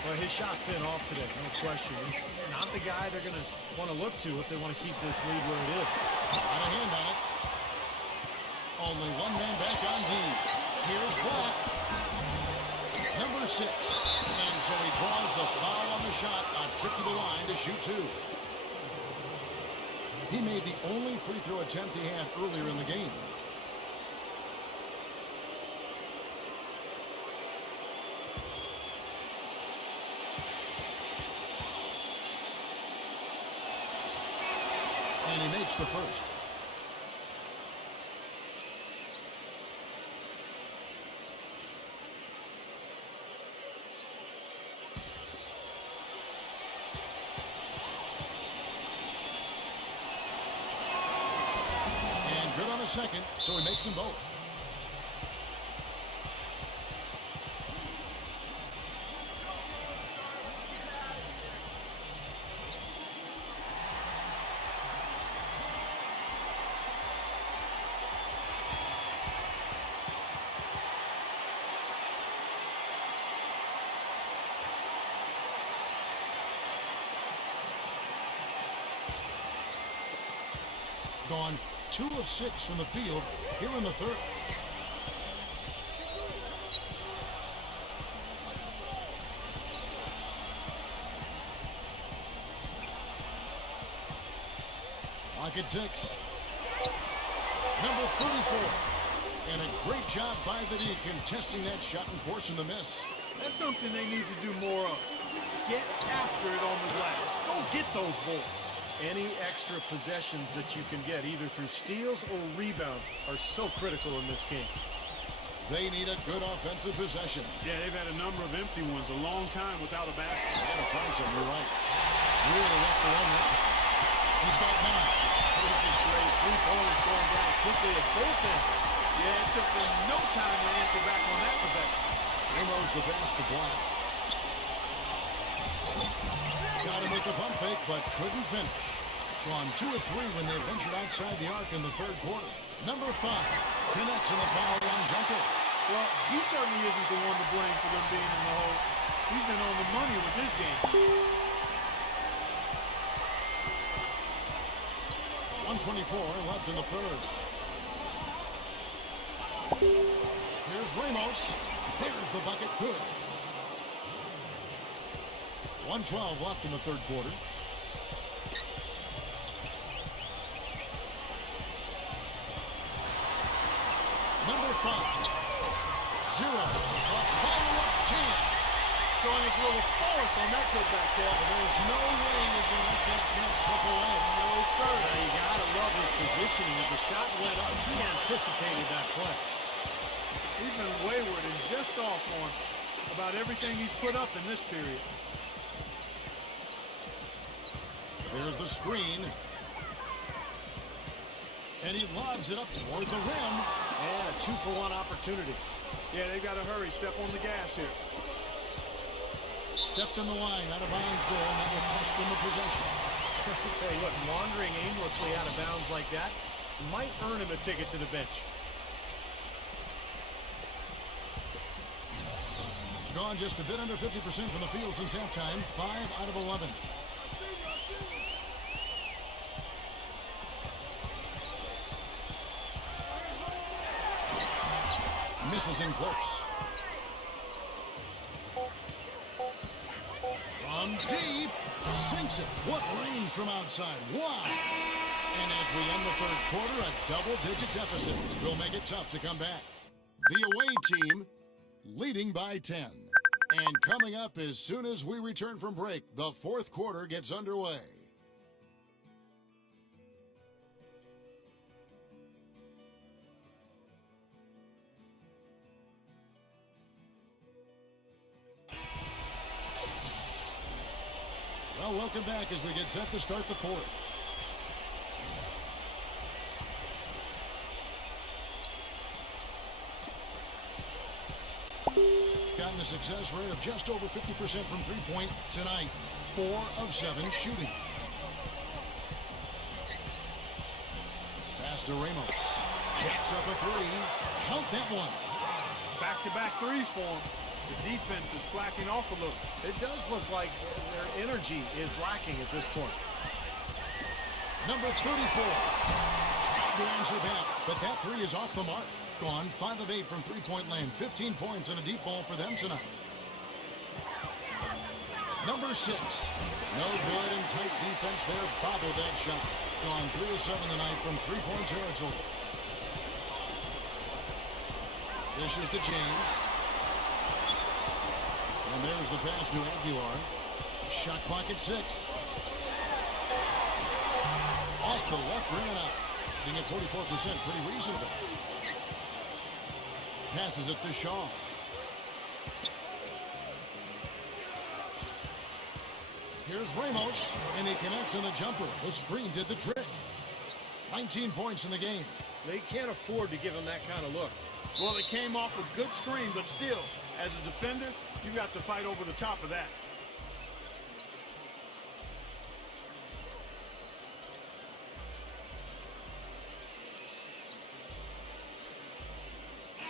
Well, his shot's been off today, no question. He's not the guy they're going to want to look to if they want to keep this lead where it is. Got a hand on it. Only one man back on D. Here's Black. Number 6. And so he draws the foul on the shot. A trip to the line to shoot 2. He made the only free throw attempt he had earlier in the game. And he makes the first. And good on the second, so he makes them both. Gone 2 of 6 from the field here in the third. Lock at 6. Number 34. And a great job by the D contesting that shot and forcing the miss. That's something they need to do more of. Get after it on the glass. Go get those balls. Any extra possessions that you can get, either through steals or rebounds, are so critical in this game. They need a good offensive possession. Yeah, they've had a number of empty ones, a long time without a basket. They gotta find some, you're right. Really left the one. He's got 9. This is great. 3-pointers going down quickly at both ends. Yeah, it took them no time to answer back on that possession. Ramos the pass to Black. Got him with the pump fake, but couldn't finish. Gone 2 of 3 when they ventured outside the arc in the third quarter. Number 5 connects in the foul line jumper. Well, he certainly isn't the one to blame for them being in the hole. He's been on the money with his game. 1:24 left in the third. Here's Ramos. There's the bucket. Good. 1:12 left in the third quarter. Number 5. 0. A follow-up chance. Showing his little force on that putback there. There's no way he's going to let that chance slip away. No, sir. Now, you got to love his positioning. As the shot went up, he anticipated that play. He's been wayward and just off on about everything he's put up in this period. There's the screen. And he lobs it up toward the rim. And a 2-for-1 opportunity. Yeah, they got to hurry. Step on the gas here. Stepped in the line, out of bounds there, and that will cost them the possession. I'll tell you what, wandering aimlessly out of bounds like that might earn him a ticket to the bench. gone just a bit under 50% from the field since halftime. 5 out of 11. Misses in close. From deep. Sinks it. What range from outside. Wow. And as we end the third quarter, a double-digit deficit will make it tough to come back. The away team leading by 10. And coming up as soon as we return from break, the fourth quarter gets underway. Well, welcome back as we get set to start the fourth. Gotten a success rate of just over 50% from three-point tonight. 4 of 7 shooting. Pass to Ramos. Jacks up a three. Count that one. Back-to-back threes for him. The defense is slacking off a little. It does look like their energy is lacking at this point. Number 34. Tried to answer back, but that three is off the mark. Gone 5 of 8 from three-point land. 15 points and a deep ball for them tonight. Number 6. No good and tight defense there. Bobbled that shot. Gone 3 of 7 tonight from three-point territory. Dishes to James. And there's the pass to Aguilar. Shot clock at 6. Off the left rim and out. Being at 44%, pretty reasonable. Passes it to Shaw. Here's Ramos, and he connects on the jumper. The screen did the trick. 19 points in the game. They can't afford to give him that kind of look. Well, it came off a good screen, but still, as a defender, you got to fight over the top of that.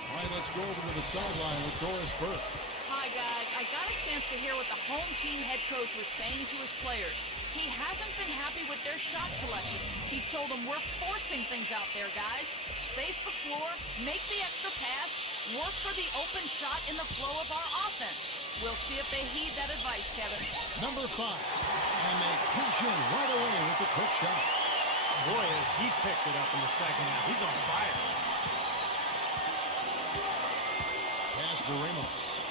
All right, let's go over to the sideline with Doris Burke. Hi, guys. I got a chance to hear what the home team head coach was saying to his players. He hasn't been happy with their shot selection. He told them, we're forcing things out there, guys. Space the floor, make the extra pass, work for the open shot in the flow of our offense. We'll see if they heed that advice, Kevin. Number 5. And they push in right away with the quick shot. Boy, has he picked it up in the second half. He's on fire. Pass to Ramos.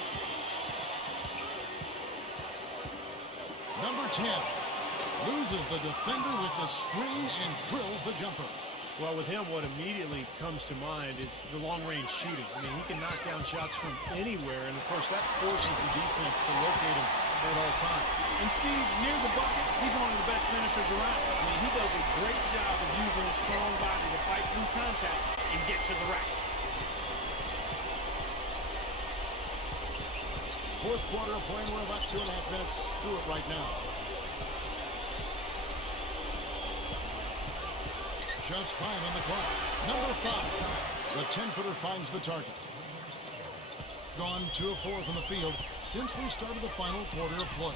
Number 10 loses the defender with the screen and drills the jumper. Well, with him, what immediately comes to mind is the long-range shooting. I mean, he can knock down shots from anywhere, and of course, that forces the defense to locate him at all times. And Steve, near the bucket, he's one of the best finishers around. I mean, he does a great job of using his strong body to fight through contact and get to the rack. Fourth quarter of play, we're about 2.5 minutes through it right now. Just 5 on the clock. Number 5. The 10-footer finds the target. Gone 2 of 4 from the field since we started the final quarter of play.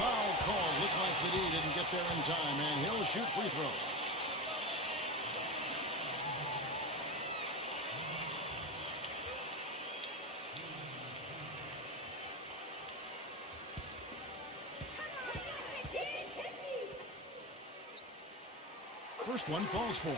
Foul call. Looked like the D didn't get there in time, and he'll shoot free throws. First one falls for him.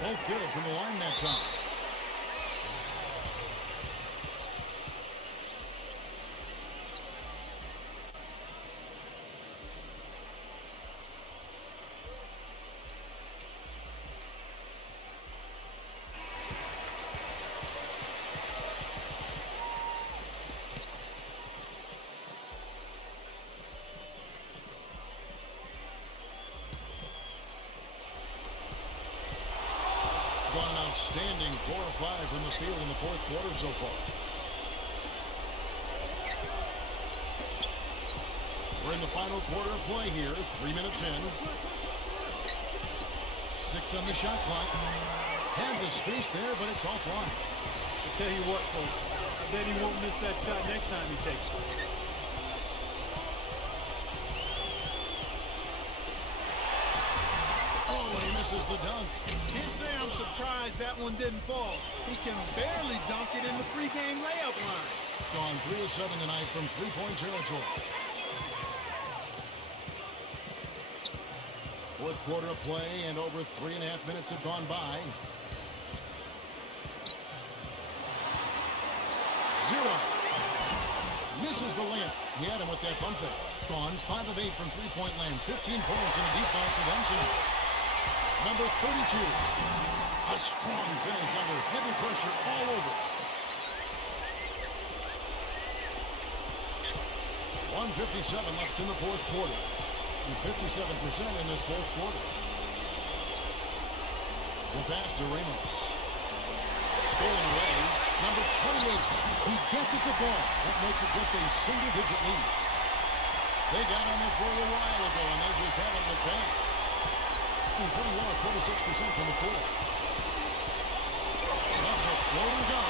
Both good from the line that time. Outstanding 4 of 5 from the field in the fourth quarter so far. We're in the final quarter of play here. 3 minutes in. 6 on the shot clock. Had the space there, but it's offline. I tell you what, folks, I bet he won't miss that shot next time he takes it. Oh, he misses the dunk. Can't say I'm surprised that one didn't fall. He can barely dunk it in the pregame layup line. Gone 3 of 7 tonight from three-point territory. Fourth quarter of play, and over 3.5 minutes have gone by. 0. Misses the layup. He had him with that bump fake. Gone 5 of 8 from three-point land. 15 points and a deep ball for them tonight. Number 32. A strong finish under heavy pressure all over. 1:57 left in the fourth quarter. 57% in this fourth quarter. The pass to Ramos. Stolen away. Number 28. He gets it to fall. That makes it just a single-digit lead. They got on this roll a while ago, and they just haven't looked back. Pretty well, 46% from the floor. That's a floater go.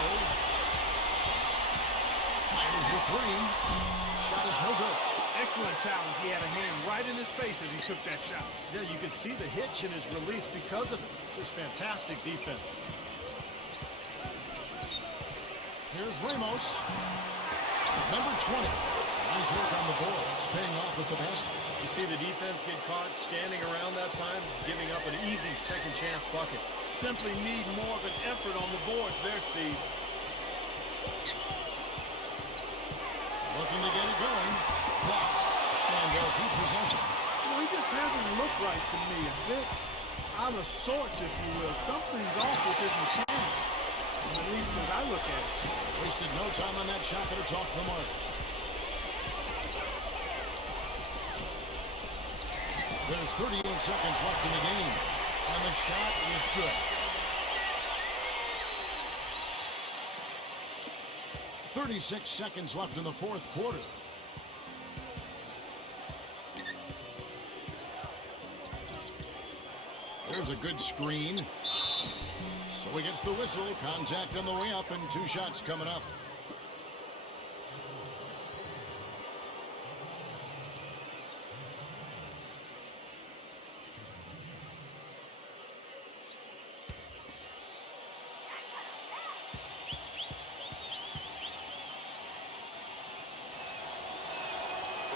Fires the 3. Shot is no good. Excellent challenge. He had a hand right in his face as he took that shot. Yeah, you could see the hitch in his release because of it. Just fantastic defense. Here's Ramos. Number 20. Nice work on the boards, paying off with the basket. You see the defense get caught standing around that time, giving up an easy second chance bucket. Simply need more of an effort on the boards there, Steve. Looking to get it going. Blocked. And they'll keep possession. Well, he just hasn't looked right to me. A bit out of sorts, if you will. Something's off with his mechanics. At least as I look at it. Wasted no time on that shot, but it's off the mark. There's 38 seconds left in the game. And the shot is good. 36 seconds left in the fourth quarter. There's a good screen. So he gets the whistle. Contact on the way up, and 2 shots coming up.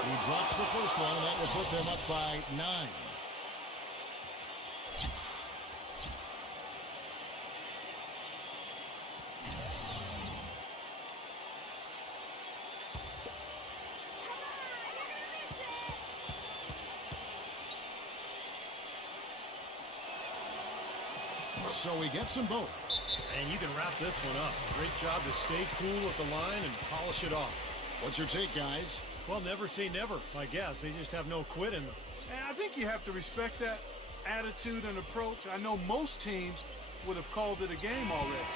He drops the first one, and that will put them up by 9. So he gets them both. And you can wrap this one up. Great job to stay cool at the line and polish it off. What's your take, guys? Well, never say never, I guess. They just have no quit in them. And I think you have to respect that attitude and approach. I know most teams would have called it a game already.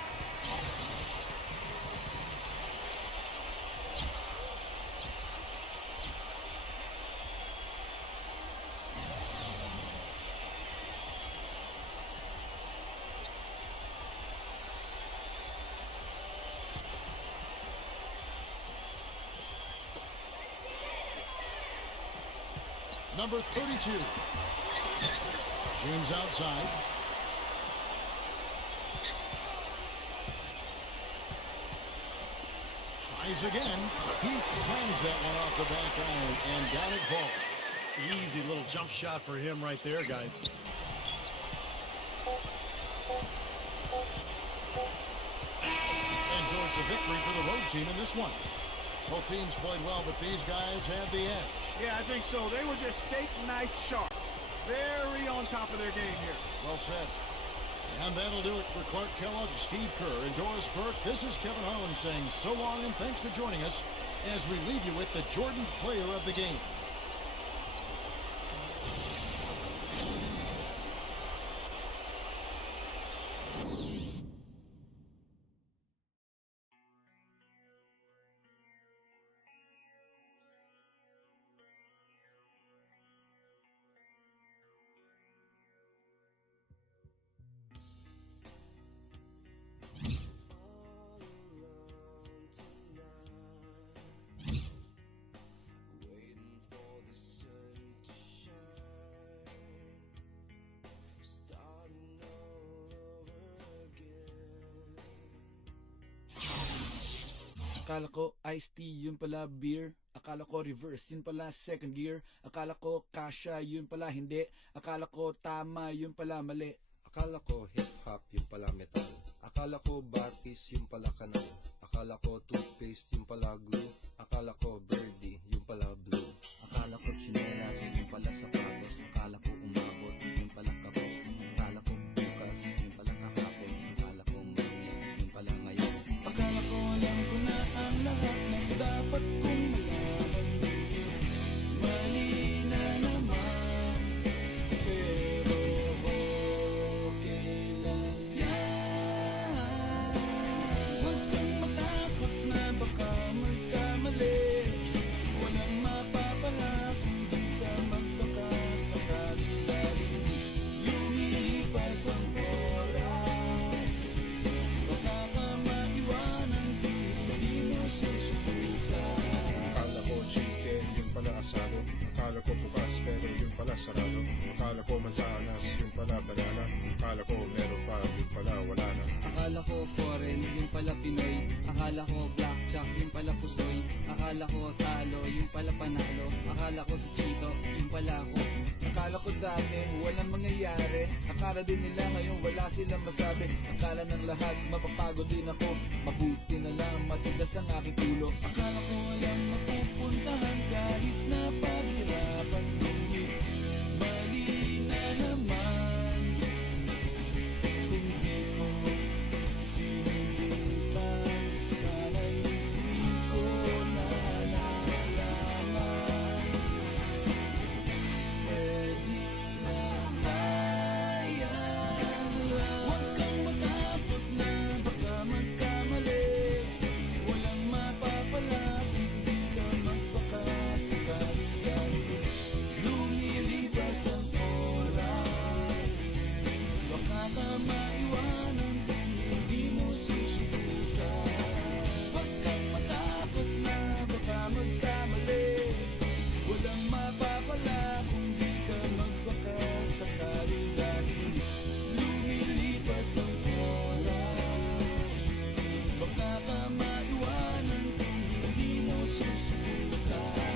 Number 32. James outside. Tries again. He clangs that one off the back iron, and down it falls. Easy little jump shot for him right there, guys. And so it's a victory for the road team in this one. Both teams played well, but these guys had the edge. Yeah, I think so. They were just steak knife sharp. Very on top of their game here. Well said. And that'll do it for Clark Kellogg, Steve Kerr, and Doris Burke. This is Kevin Harlan saying so long and thanks for joining us as we leave you with the Jordan Player of the Game. Akala ko iced tea, yun pala beer. Akala ko reverse, yun pala second gear. Akala ko kasha, yun pala hindi. Akala ko tama, yun pala mali. Akala ko hip-hop, yung pala metal. Akala ko batis, yung pala kanal. Akala ko toothpaste, yung pala glue. Akala ko birdie, yung pala blue. Akala ko chinelas, yung pala sapatos. Akala ko umabot, yung pala kapos. Akala ko bukas, yung pala kahapon. Akala ko mamaya, yung pala ngayon. Akala ko alam ko na ang lahat ng dapat kong malaman. Mali na naman, pero okay lang yan. Huwag kang matakot na baka magkamali. Walang mapapala kung di ka magpakasakali. Dahil lumilipas ang oras, baka ka maiwanan kung hindi mo susubukan. Akala ko chicken, yun pala asado. Akala ko bukas, pero yun pala sarado. Akala ko mansanas, yun pala banana. Akala ko meron pa, yun pala wala na. Akala ko foreign, yun pala Pinoy. Akala ko blackjack, yun pala pusoy. Akala ko talo, yun pala panalo. Akala ko si Chito, yun pala ako. Akala ko dati walang mangyayari. Akala din nila ngayon wala silang masabi. Akala ng lahat mapapagod din ako. Mabuti na lang matigas ang aking ulo. Akala ko walang mapupuntahan kahit na paghirapan. Ngunit mali na naman kung di ko sinubukan. Sana'y di ko nalalaman. Pwede na sayang lang. Huwag kang matakot na baka magkamali. Walang mapapala kung di ka magpakasakali. Dahil lumilipas ang oras, baka ka maiwanan kung hindi mo susubukan. Huwag kang matakot na baka magkamali. Walang mapapala kung di ka magpakasakali. Dahil lumilipas ang oras, baka ka maiwanan kung hindi mo susubukan.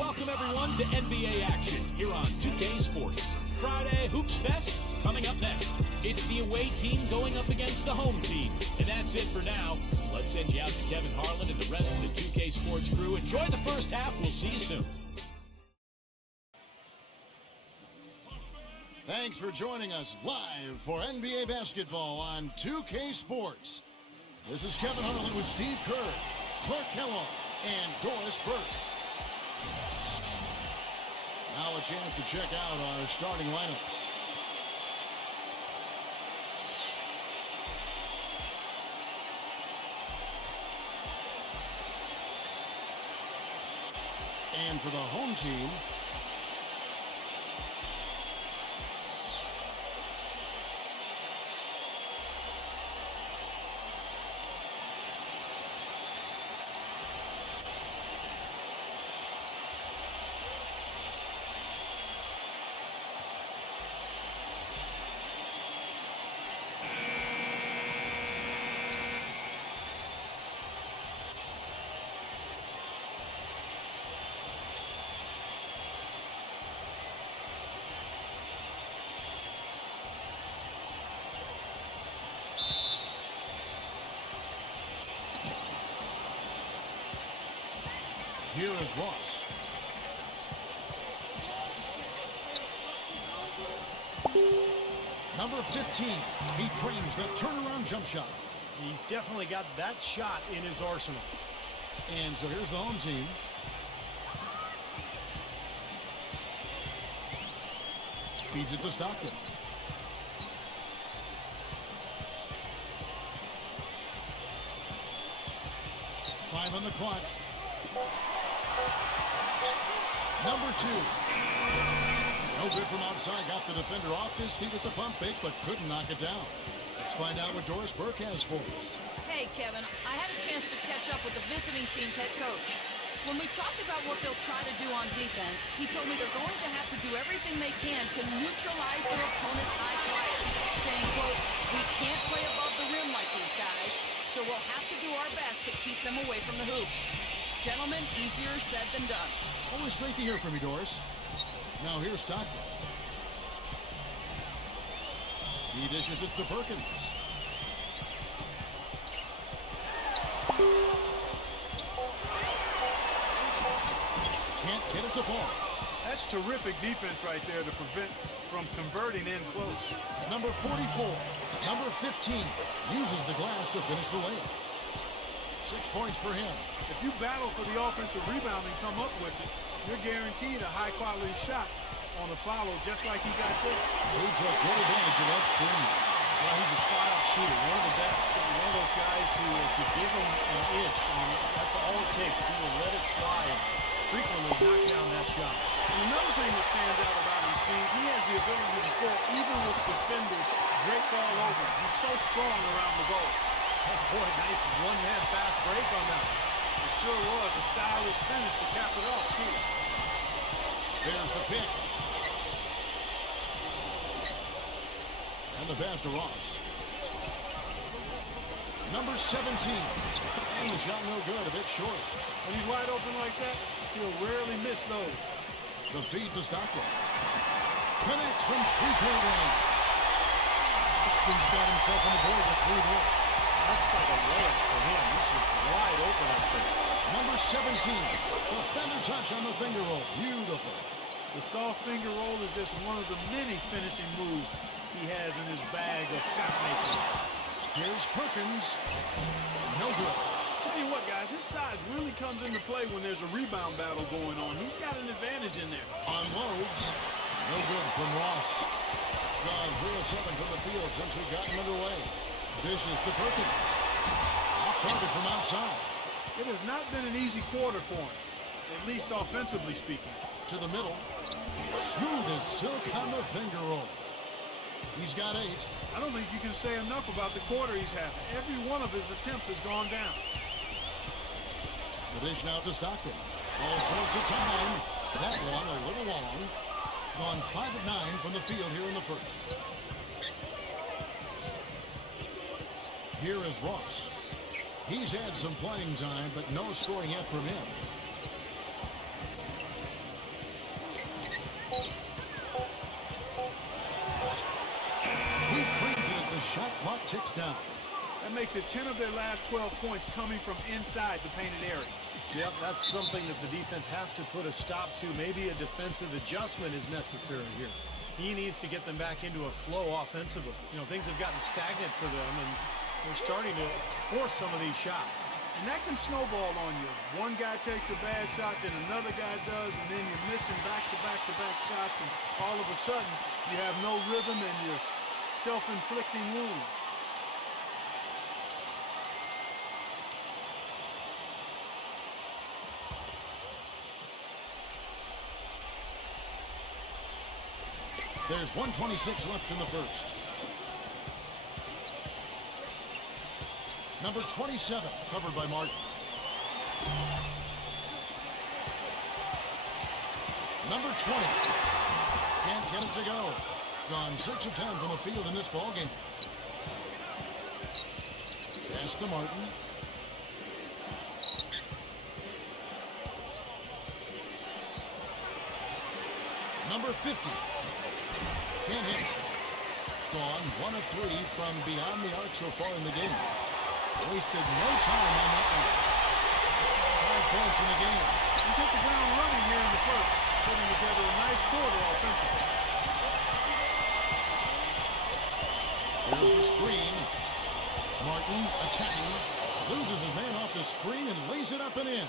Welcome everyone to NBA action here on 2K Sports. Friday Hoops Fest coming up next. It's the away team going up against the home team. And that's it for now. Let's send you out to Kevin Harlan and the rest of the 2K Sports crew. Enjoy the first half. We'll see you soon. Thanks for joining us live for NBA basketball on 2K Sports. This is Kevin Harlan with Steve Kerr, Clark Kellogg, and Doris Burke. Now a chance to check out our starting lineups. And for the home team, Here is Ross. Number 15, he trains the turnaround jump shot. He's definitely got that shot in his arsenal. And so here's the home team. Feeds it to Stockton. Five on the clock. Number 2. No good from outside. Got the defender off his feet at the pump fake, but couldn't knock it down. Let's find out what Doris Burke has for us. Hey, Kevin, I had a chance to catch up with the visiting team's head coach. When we talked about what they'll try to do on defense, he told me they're going to have to do everything they can to neutralize their opponent's high flyers, saying, quote, "We can't play above the rim like these guys, so we'll have to do our best to keep them away from the hoop." Gentlemen, easier said than done. Always great to hear from you, Doris. Now here's Stockton. He dishes it to Perkins. Can't get it to fall. That's terrific defense right there to prevent from converting in close. Number 44, number 15, uses the glass to finish the layup. 6 points for him. If you battle for the offensive rebound and come up with it, you're guaranteed a high-quality shot on a follow, just like he got there. He took good advantage of that screen. Well, he's a spot-up shooter, one of the best. One of those guys who, if you give him an inch, I mean, that's all it takes. He will let it fly and frequently knock down that shot. And another thing that stands out about him, Steve, he has the ability to score even with defenders draped all over him. He's so strong around the goal. Oh, boy, nice one-man fast break on that one. It sure was a stylish finish to cap it off, too. There's the pick. And the pass to Ross. Number 17. And the shot no good, a bit short. When he's wide open like that, he'll rarely miss those. The feed to Stockton. Connects from three-point range. Stockton's got himself on the board with 3 points. That's like a layup for him. He's just wide open up there. Number 17. The feather touch on the finger roll. Beautiful. The soft finger roll is just one of the many finishing moves he has in his bag of shot making. Here's Perkins. No good. Tell you what, guys, his size really comes into play when there's a rebound battle going on. He's got an advantage in there. Unloads. No good from Ross. Gone 3 of 7 from the field since we've gotten underway. Dishes to Perkins. Off target from outside. It has not been an easy quarter for him, at least offensively speaking. To the middle. Smooth as silk on the finger roll. He's got 8. I don't think you can say enough about the quarter he's having. Every one of his attempts has gone down. The dish now to Stockton. All sorts of time. That one a little long. Gone 5 of 9 from the field here in the first. Here is Ross. He's had some playing time, but no scoring yet from him. He trains it as the shot clock ticks down. That makes it 10 of their last 12 points coming from inside the painted area. Yep, that's something that the defense has to put a stop to. Maybe a defensive adjustment is necessary here. He needs to get them back into a flow offensively. You know, things have gotten stagnant for them, and they're starting to force some of these shots. And that can snowball on you. One guy takes a bad shot, then another guy does, and then you're missing back-to-back-to-back shots, and all of a sudden, you have no rhythm and you're self-inflicting wounds. There's 1:26 left in the first. Number 27, covered by Martin. Number 20, can't get it to go. Gone 6 of 10 from the field in this ball game. Pass to Martin. Number 50, can't hit. Gone 1 of 3 from beyond the arc so far in the game. Wasted no time on that one. 5 points in the game. He's hit the ground running here in the first, putting together a nice quarter offensively. Here's the screen. Martin attacking. Loses his man off the screen and lays it up and in.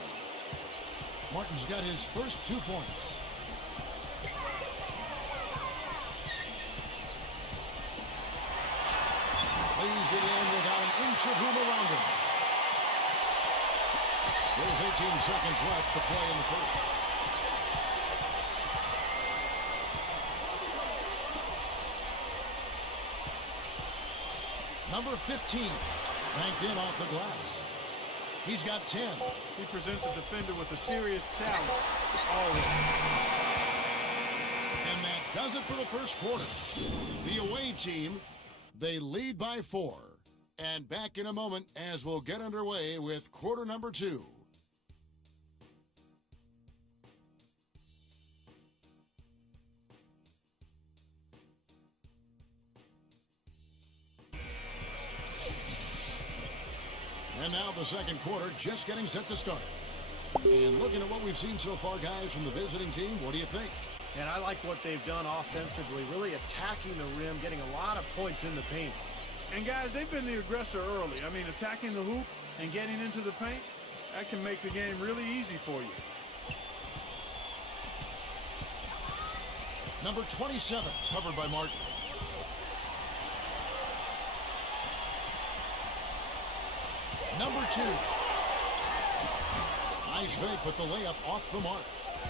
Martin's got his first 2 points. Lays it in without an inch of room around him. There's 18 seconds left to play in the first. Number 15, banked in off the glass. He's got 10. He presents a defender with a serious challenge. Always. And that does it for the first quarter. The away team, they lead by 4. And back in a moment as we'll get underway with quarter number 2. And now the second quarter just getting set to start. And looking at what we've seen so far, guys, from the visiting team, what do you think? And I like what they've done offensively, really attacking the rim, getting a lot of points in the paint. And guys, they've been the aggressor early. I mean, attacking the hoop and getting into the paint, that can make the game really easy for you. Number 27, covered by Martin. Number 2. Nice fake, but the layup off the mark.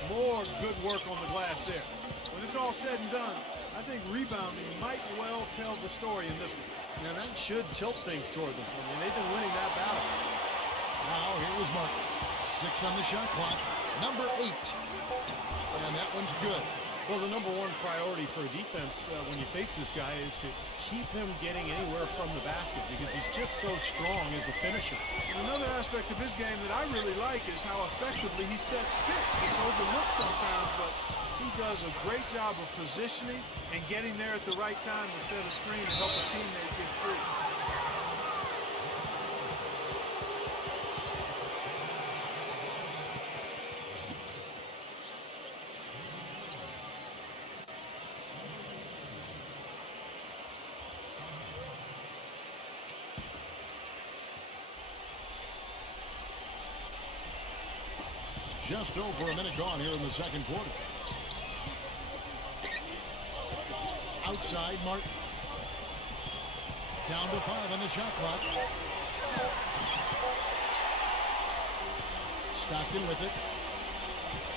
More good work on the glass there. When it's all said and done, I think rebounding might well tell the story in this one. Now that should tilt things toward them. I mean, they've been winning that battle. Now here is Martin. 6 on the shot clock. Number 8. And that one's good. Well, the number one priority for a defense when you face this guy is to keep him getting anywhere from the basket because he's just so strong as a finisher. And another aspect of his game that I really like is how effectively he sets picks. It's overlooked sometimes, but he does a great job of positioning and getting there at the right time to set a screen and help a teammate get free. Just over a minute gone here in the second quarter. Outside, Martin. Down to 5 on the shot clock. Stockton with it.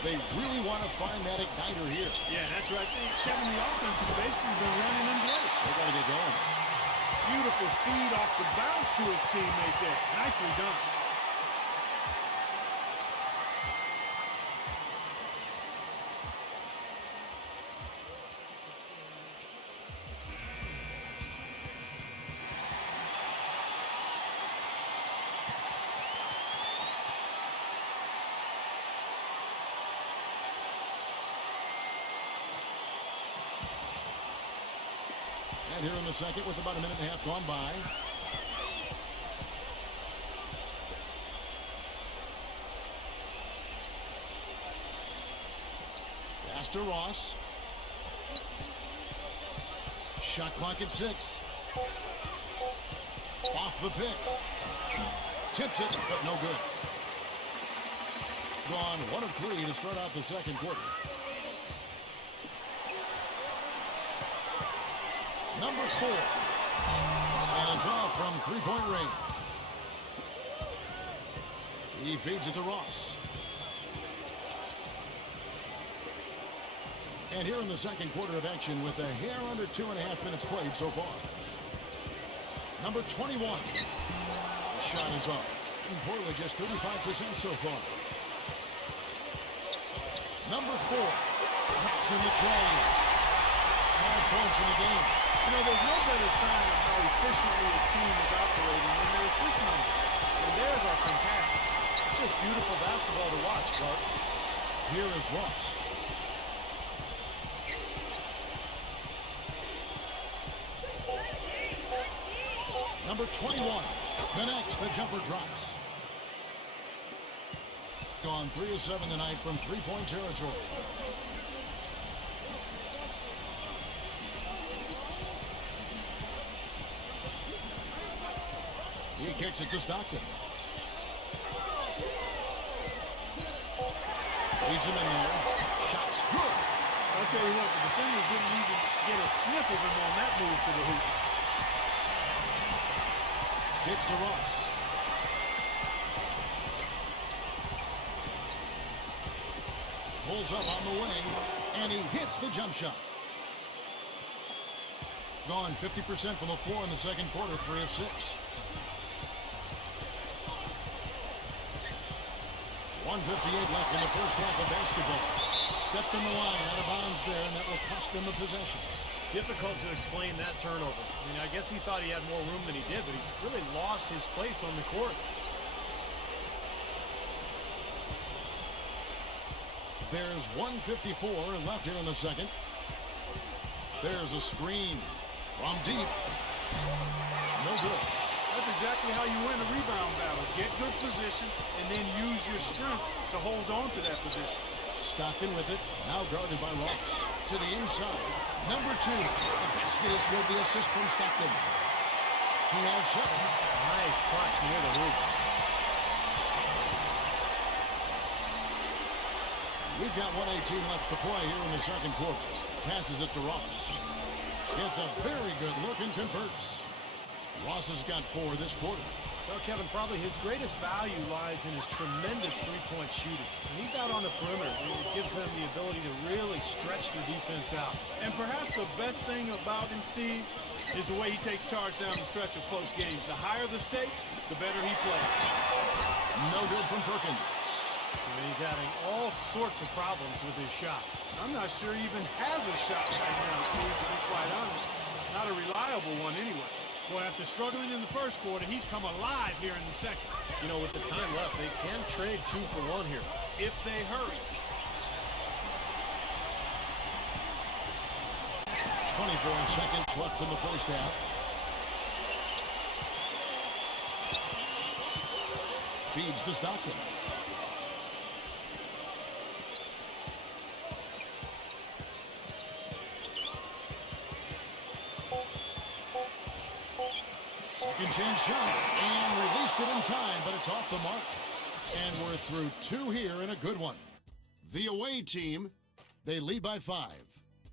They really want to find that igniter here. Yeah, that's right. Kevin, the offense has basically been running in place. They got to get going. Beautiful feed off the bounce to his teammate there. Nicely done. And here in the second with about a minute and a half gone by. Pass to Ross. Shot clock at 6. Off the pick. Tips it, but no good. Gone 1 of 3 to start out the second quarter. Number 4. And it's off from three-point range. He feeds it to Ross. And here in the second quarter of action with a hair under 2.5 minutes played so far. Number 21. The shot is off. Portland just 35% so far. Number 4. Drops in the tray. 5 points in the game. You know, there's no better sign of how efficiently a team is operating than their assist numbers. And theirs are fantastic. It's just beautiful basketball to watch, Clark. Here is Ross. Number 21 connects. The jumper drops. Gone 3 of 7 tonight from three-point territory. He kicks it to Stockton. Leads him in there. Shot's good. I'll tell you what, the defenders didn't even get a sniff of him on that move to the hoop. Kicks to Ross. Pulls up on the wing, and he hits the jump shot. Gone 50% from the floor in the second quarter, 3 of 6. 1:58 left in the first half of basketball. Stepped in the line, out of bounds there, and that will cost them the possession. Difficult to explain that turnover. I mean, I guess he thought he had more room than he did, but he really lost his place on the court. There's 1:54 left here in the second. There's a screen from deep. No good. That's exactly how you win a rebound battle. Get good position and then use your strength to hold on to that position. Stockton with it, now guarded by Ross. To the inside, number 2. The basket is good, the assist from Stockton. He has 7. Nice touch near the hoop. We've got 1:18 left to play here in the second quarter. Passes it to Ross. Gets a very good look and converts. Ross has got 4 this quarter. Well, Kevin, probably his greatest value lies in his tremendous three-point shooting. When he's out on the perimeter, it gives them the ability to really stretch the defense out. And perhaps the best thing about him, Steve, is the way he takes charge down the stretch of close games. The higher the stakes, the better he plays. No good from Perkins. And he's having all sorts of problems with his shot. I'm not sure he even has a shot right now, Steve, to be quite honest. Not a reliable one anyway. Boy, after struggling in the first quarter, he's come alive here in the second. You know, with the time left, they can trade 2 for 1 here. If they hurry. 24 seconds left in the first half. Feeds to Stockton. Second chance shot, and released it in time, but it's off the mark. And we're through 2 here and a good one. The away team, they lead by 5.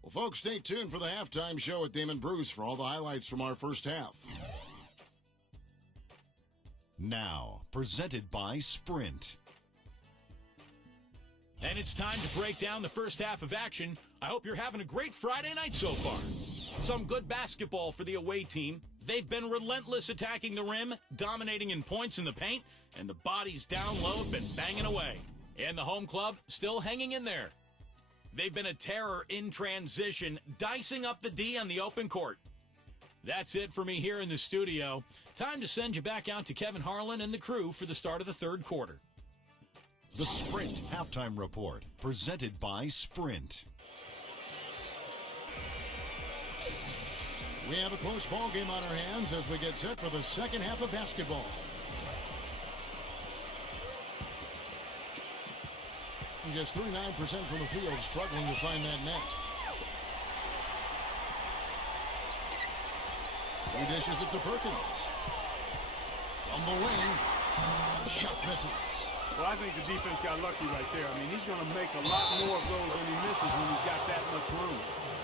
Well, folks, stay tuned for the halftime show at Damon Bruce for all the highlights from our first half. Now, presented by Sprint. And it's time to break down the first half of action. I hope you're having a great Friday night so far. Some good basketball for the away team. They've been relentless attacking the rim, dominating in points in the paint, and the bodies down low have been banging away. And the home club still hanging in there. They've been a terror in transition, dicing up the D on the open court. That's it for me here in the studio. Time to send you back out to Kevin Harlan and the crew for the start of the third quarter. The Sprint Halftime Report, presented by Sprint. We have a close ball game on our hands as we get set for the second half of basketball. Just 39% from the field, struggling to find that net. He dishes it to Perkins. From the wing, shot misses. Well, I think the defense got lucky right there. I mean, he's going to make a lot more of those than he misses when he's got that much room.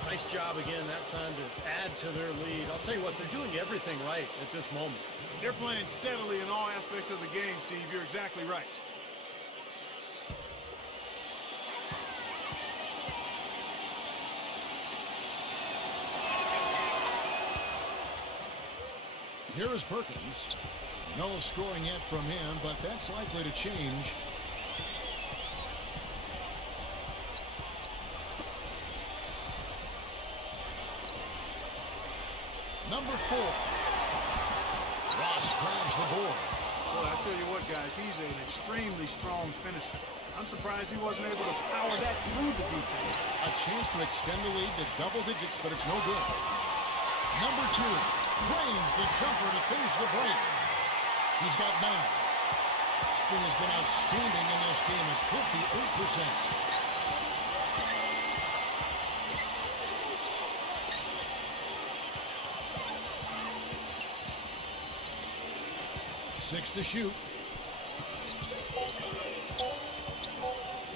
Nice job again that time to add to their lead. I'll tell you what, they're doing everything right at this moment. They're playing steadily in all aspects of the game, Steve. You're exactly right. Here is Perkins. No scoring yet from him, but that's likely to change. Number 4. Ross grabs the board. Well, I tell you what, guys, he's an extremely strong finisher. I'm surprised he wasn't able to power that through the defense. A chance to extend the lead to double digits, but it's no good. Number 2 drains the jumper to finish the break. He's got 9. Shooting has been outstanding in this game at 58%. Six to shoot.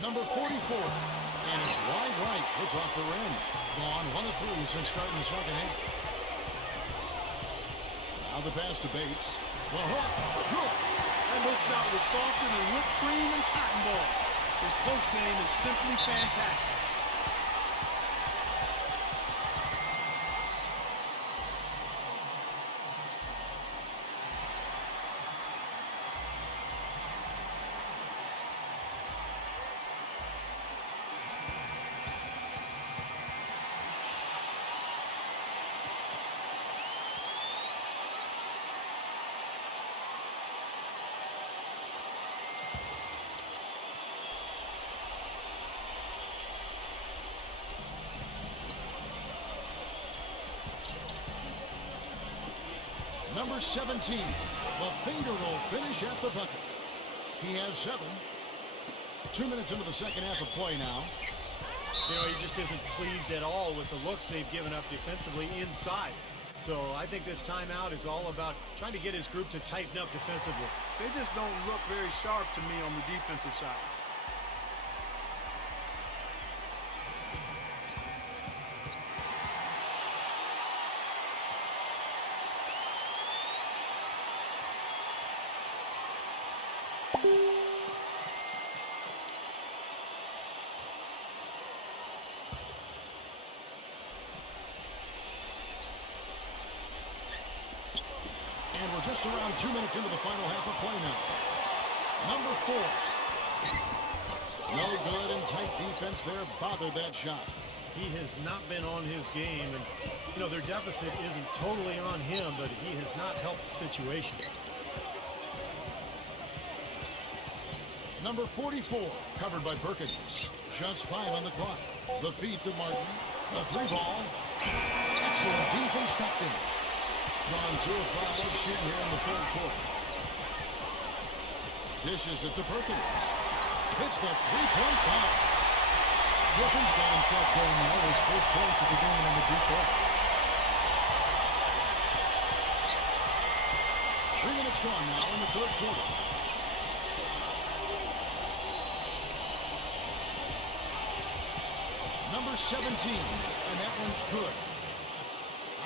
Number 44. And it's wide right. It's off the rim. Gone 1 of 3 since starting the second half. Now the pass to Bates. The hook. Good. That hook shot was softer than whipped cream and cotton ball. His post game is simply fantastic. Number 17, the finger roll finish at the bucket. He has 7. 2 minutes into the second half of play now. You know, he just isn't pleased at all with the looks they've given up defensively inside. So I think this timeout is all about trying to get his group to tighten up defensively. They just don't look very sharp to me on the defensive side. And we're just around 2 minutes into the final half of play now. Number 4. No good, and tight defense there bothered that shot. He has not been on his game, and, you know, their deficit isn't totally on him, but he has not helped the situation. Number 44, covered by Perkins. Just 5 on the clock. The feed to Martin. The 3 ball. Excellent defense tucked in. Gone 2 of 5 shooting here in the third quarter. Dishes it to Perkins. Hits the 3-point bomb. Perkins got himself going now. His first points of the game in the deep quarter. 3 minutes gone now in the third quarter. Number 17, and that one's good.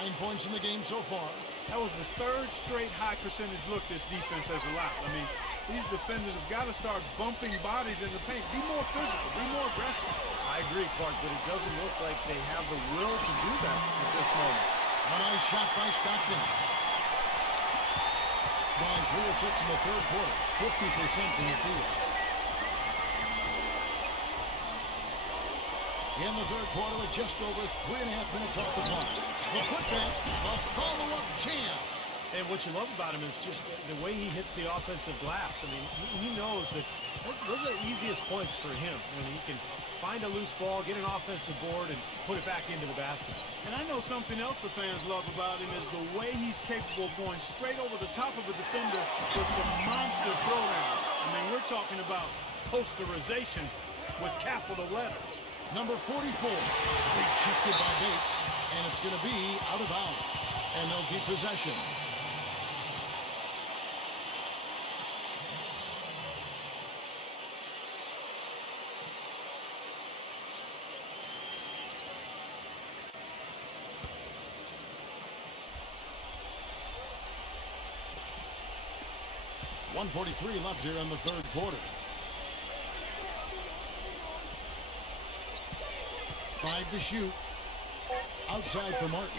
9 points in the game so far. That was the 3rd straight high percentage look this defense has allowed. I mean, these defenders have got to start bumping bodies in the paint. Be more physical, be more aggressive. I agree, Clark, but it doesn't look like they have the will to do that at this moment. A nice shot by Stockton. Gone 3 of 6 in the third quarter. 50% in the field. In the third quarter with just over 3.5 minutes off the clock. The putback, a follow-up jam. And what you love about him is just the way he hits the offensive glass. I mean, he knows that those are the easiest points for him when he can find a loose ball, get an offensive board, and put it back into the basket. And I know something else the fans love about him is the way he's capable of going straight over the top of a defender with some monster throwdowns. I mean, we're talking about posterization with capital letters. Number 44, rejected by Bates, and it's going to be out of bounds. And they'll keep possession. .143 left here in the third quarter. 5 to shoot. Outside for Martin.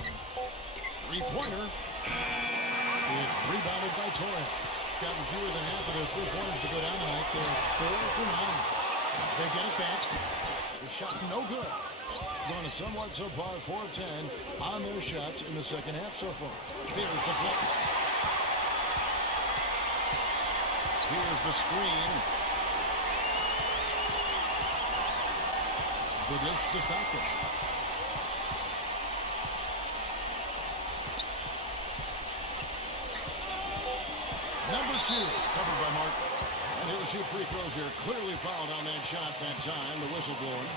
3-pointer. It's rebounded by Torres. Gotten fewer than half of their 3-pointers to go down tonight. They're 4 for 9. They get it back. The shot no good. Going to somewhat so far 4 of 10 on their shots in the second half so far. There's the block. Here's the screen. The dish to Stockton. Number 2, covered by Martin. And he'll shoot free throws here. Clearly fouled on that shot that time. The whistle blowing.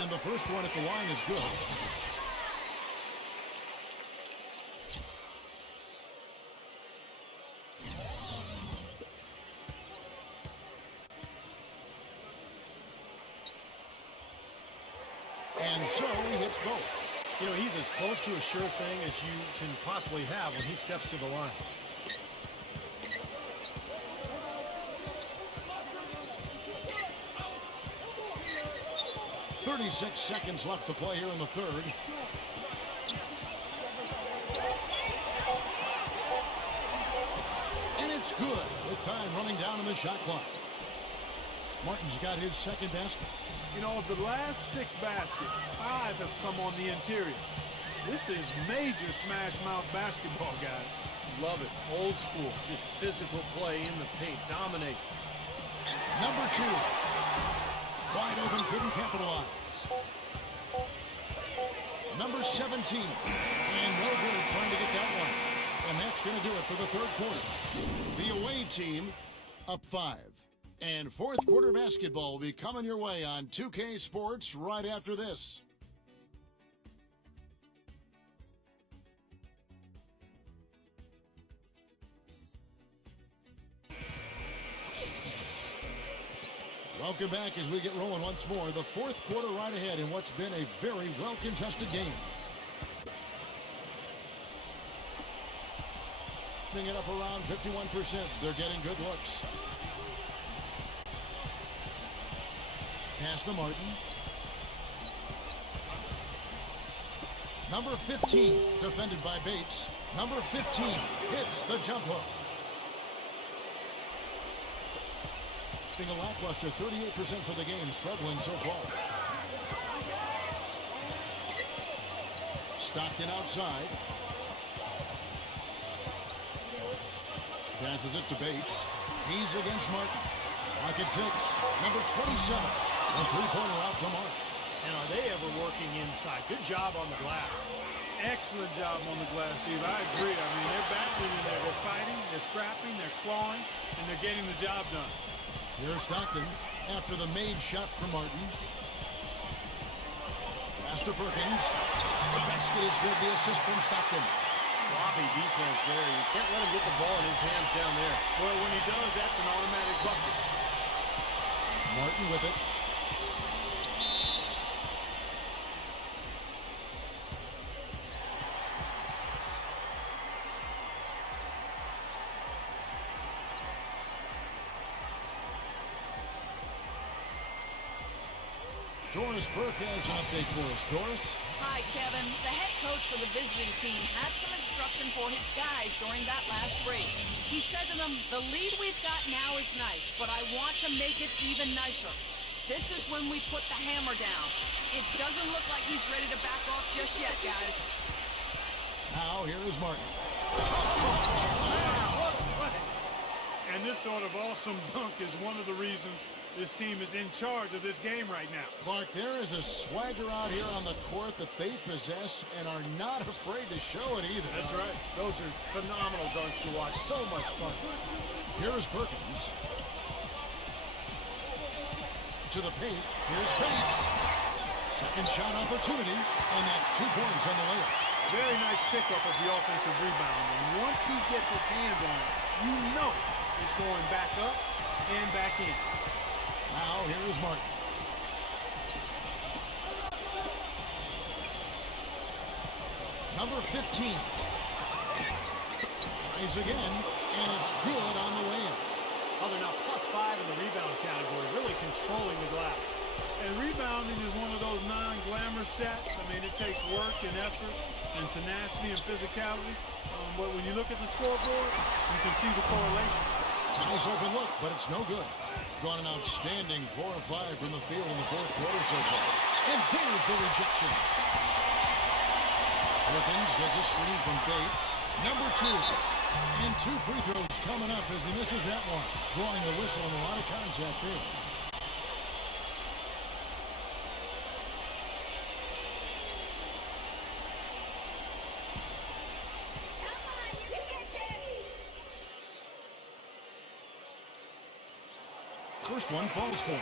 And the first one at the line is good. And so he hits both. You know, he's as close to a sure thing as you can possibly have when he steps to the line. .36 seconds left to play here in the third. And it's good with time running down in the shot clock. Martin's got his second basket. You know, of the last 6 baskets, 5 have come on the interior. This is major smash mouth basketball, guys. Love it. Old school. Just physical play in the paint. Dominate. Number 2. Wide open, couldn't capitalize. Number 17. And no good trying to get that one. And that's going to do it for the third quarter. The away team up 5. And fourth quarter basketball will be coming your way on 2K Sports right after this. Welcome back as we get rolling once more. The fourth quarter right ahead in what's been a very well-contested game. Bring it up around 51%. They're getting good looks. Pass to Martin. Number 15, defended by Bates. Number 15 hits the jump hook. Being a lackluster 38% for the game, struggling so far. Stockton outside. Passes it to Bates. He's against Martin. Pocket 6, number 27. A three-pointer off the mark. And are they ever working inside? Good job on the glass. Excellent job on the glass, Steve. I agree. I mean, they're battling in there. They're fighting, they're scrapping, they're clawing, and they're getting the job done. Here's Stockton after the made shot for Martin. Pass to Perkins. The basket is good. The assist from Stockton. Sloppy defense there. You can't let him get the ball in his hands down there. Well, when he does, that's an automatic bucket. Martin with it. Doris Burke has an update for us. Doris? Hi, Kevin. The head coach for the visiting team had some instruction for his guys during that last break. He said to them, the lead we've got now is nice, but I want to make it even nicer. This is when we put the hammer down. It doesn't look like he's ready to back off just yet, guys. Now, here is Martin. And this sort of awesome dunk is one of the reasons this team is in charge of this game right now. Clark, there is a swagger out here on the court that they possess and are not afraid to show it either. That's right. Those are phenomenal dunks to watch. So much fun. Here is Perkins. To the paint. Here's Bates. Second shot opportunity, and that's 2 points on the layup. Very nice pickup of the offensive rebound. And once he gets his hands on it, you know it's going back up and back in. Now, here is Martin. Number 15. Tries again, and it's good on the way in. Oh, they're now +5 in the rebound category, really controlling the glass. And rebounding is one of those non-glamour stats. I mean, it takes work and effort and tenacity and physicality. But when you look at the scoreboard, you can see the correlation. Nice open look, but it's no good. Gone an outstanding 4 of 5 from the field in the fourth quarter so far. And there's the rejection. Perkins gets a screen from Bates. Number 2. And 2 free throws coming up as he misses that one. Drawing the whistle and a lot of contact there. first one falls for him.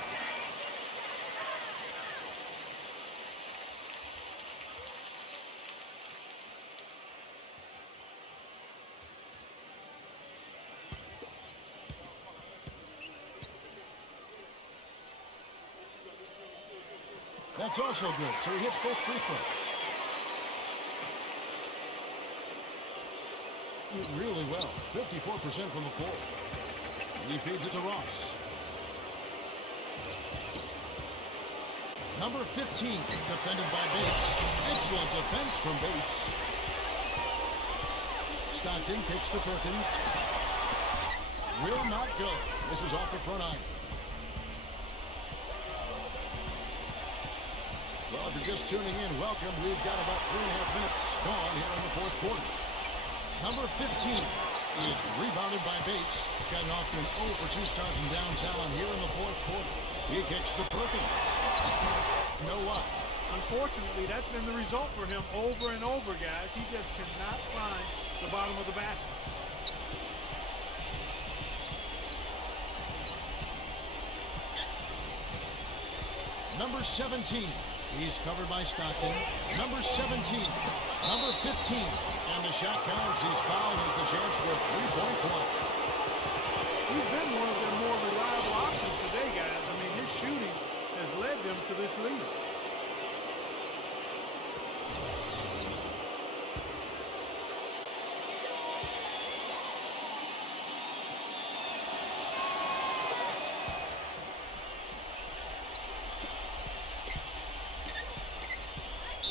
That's also good, so he hits both free throws. Really well, 54% from the floor. He feeds it to Ross. Number 15, defended by Bates. Excellent defense from Bates. Stockton kicks to Perkins. Will not go. This is off the front iron. Well, if you're just tuning in, welcome. We've got about 3.5 minutes gone here in the fourth quarter. Number 15 is rebounded by Bates. Gotten off to an 0 for 2 start from downtown here in the fourth quarter. He kicks to Perkins. No luck. Unfortunately, that's been the result for him over and over, guys. He just cannot find the bottom of the basket. Number 17. He's covered by Stockton. Number 17. Number 15. And the shot counts. He's fouled. It's a chance for a three-point play. He's been one of their more reliable options today, guys. I mean, his shooting has led them to this lead.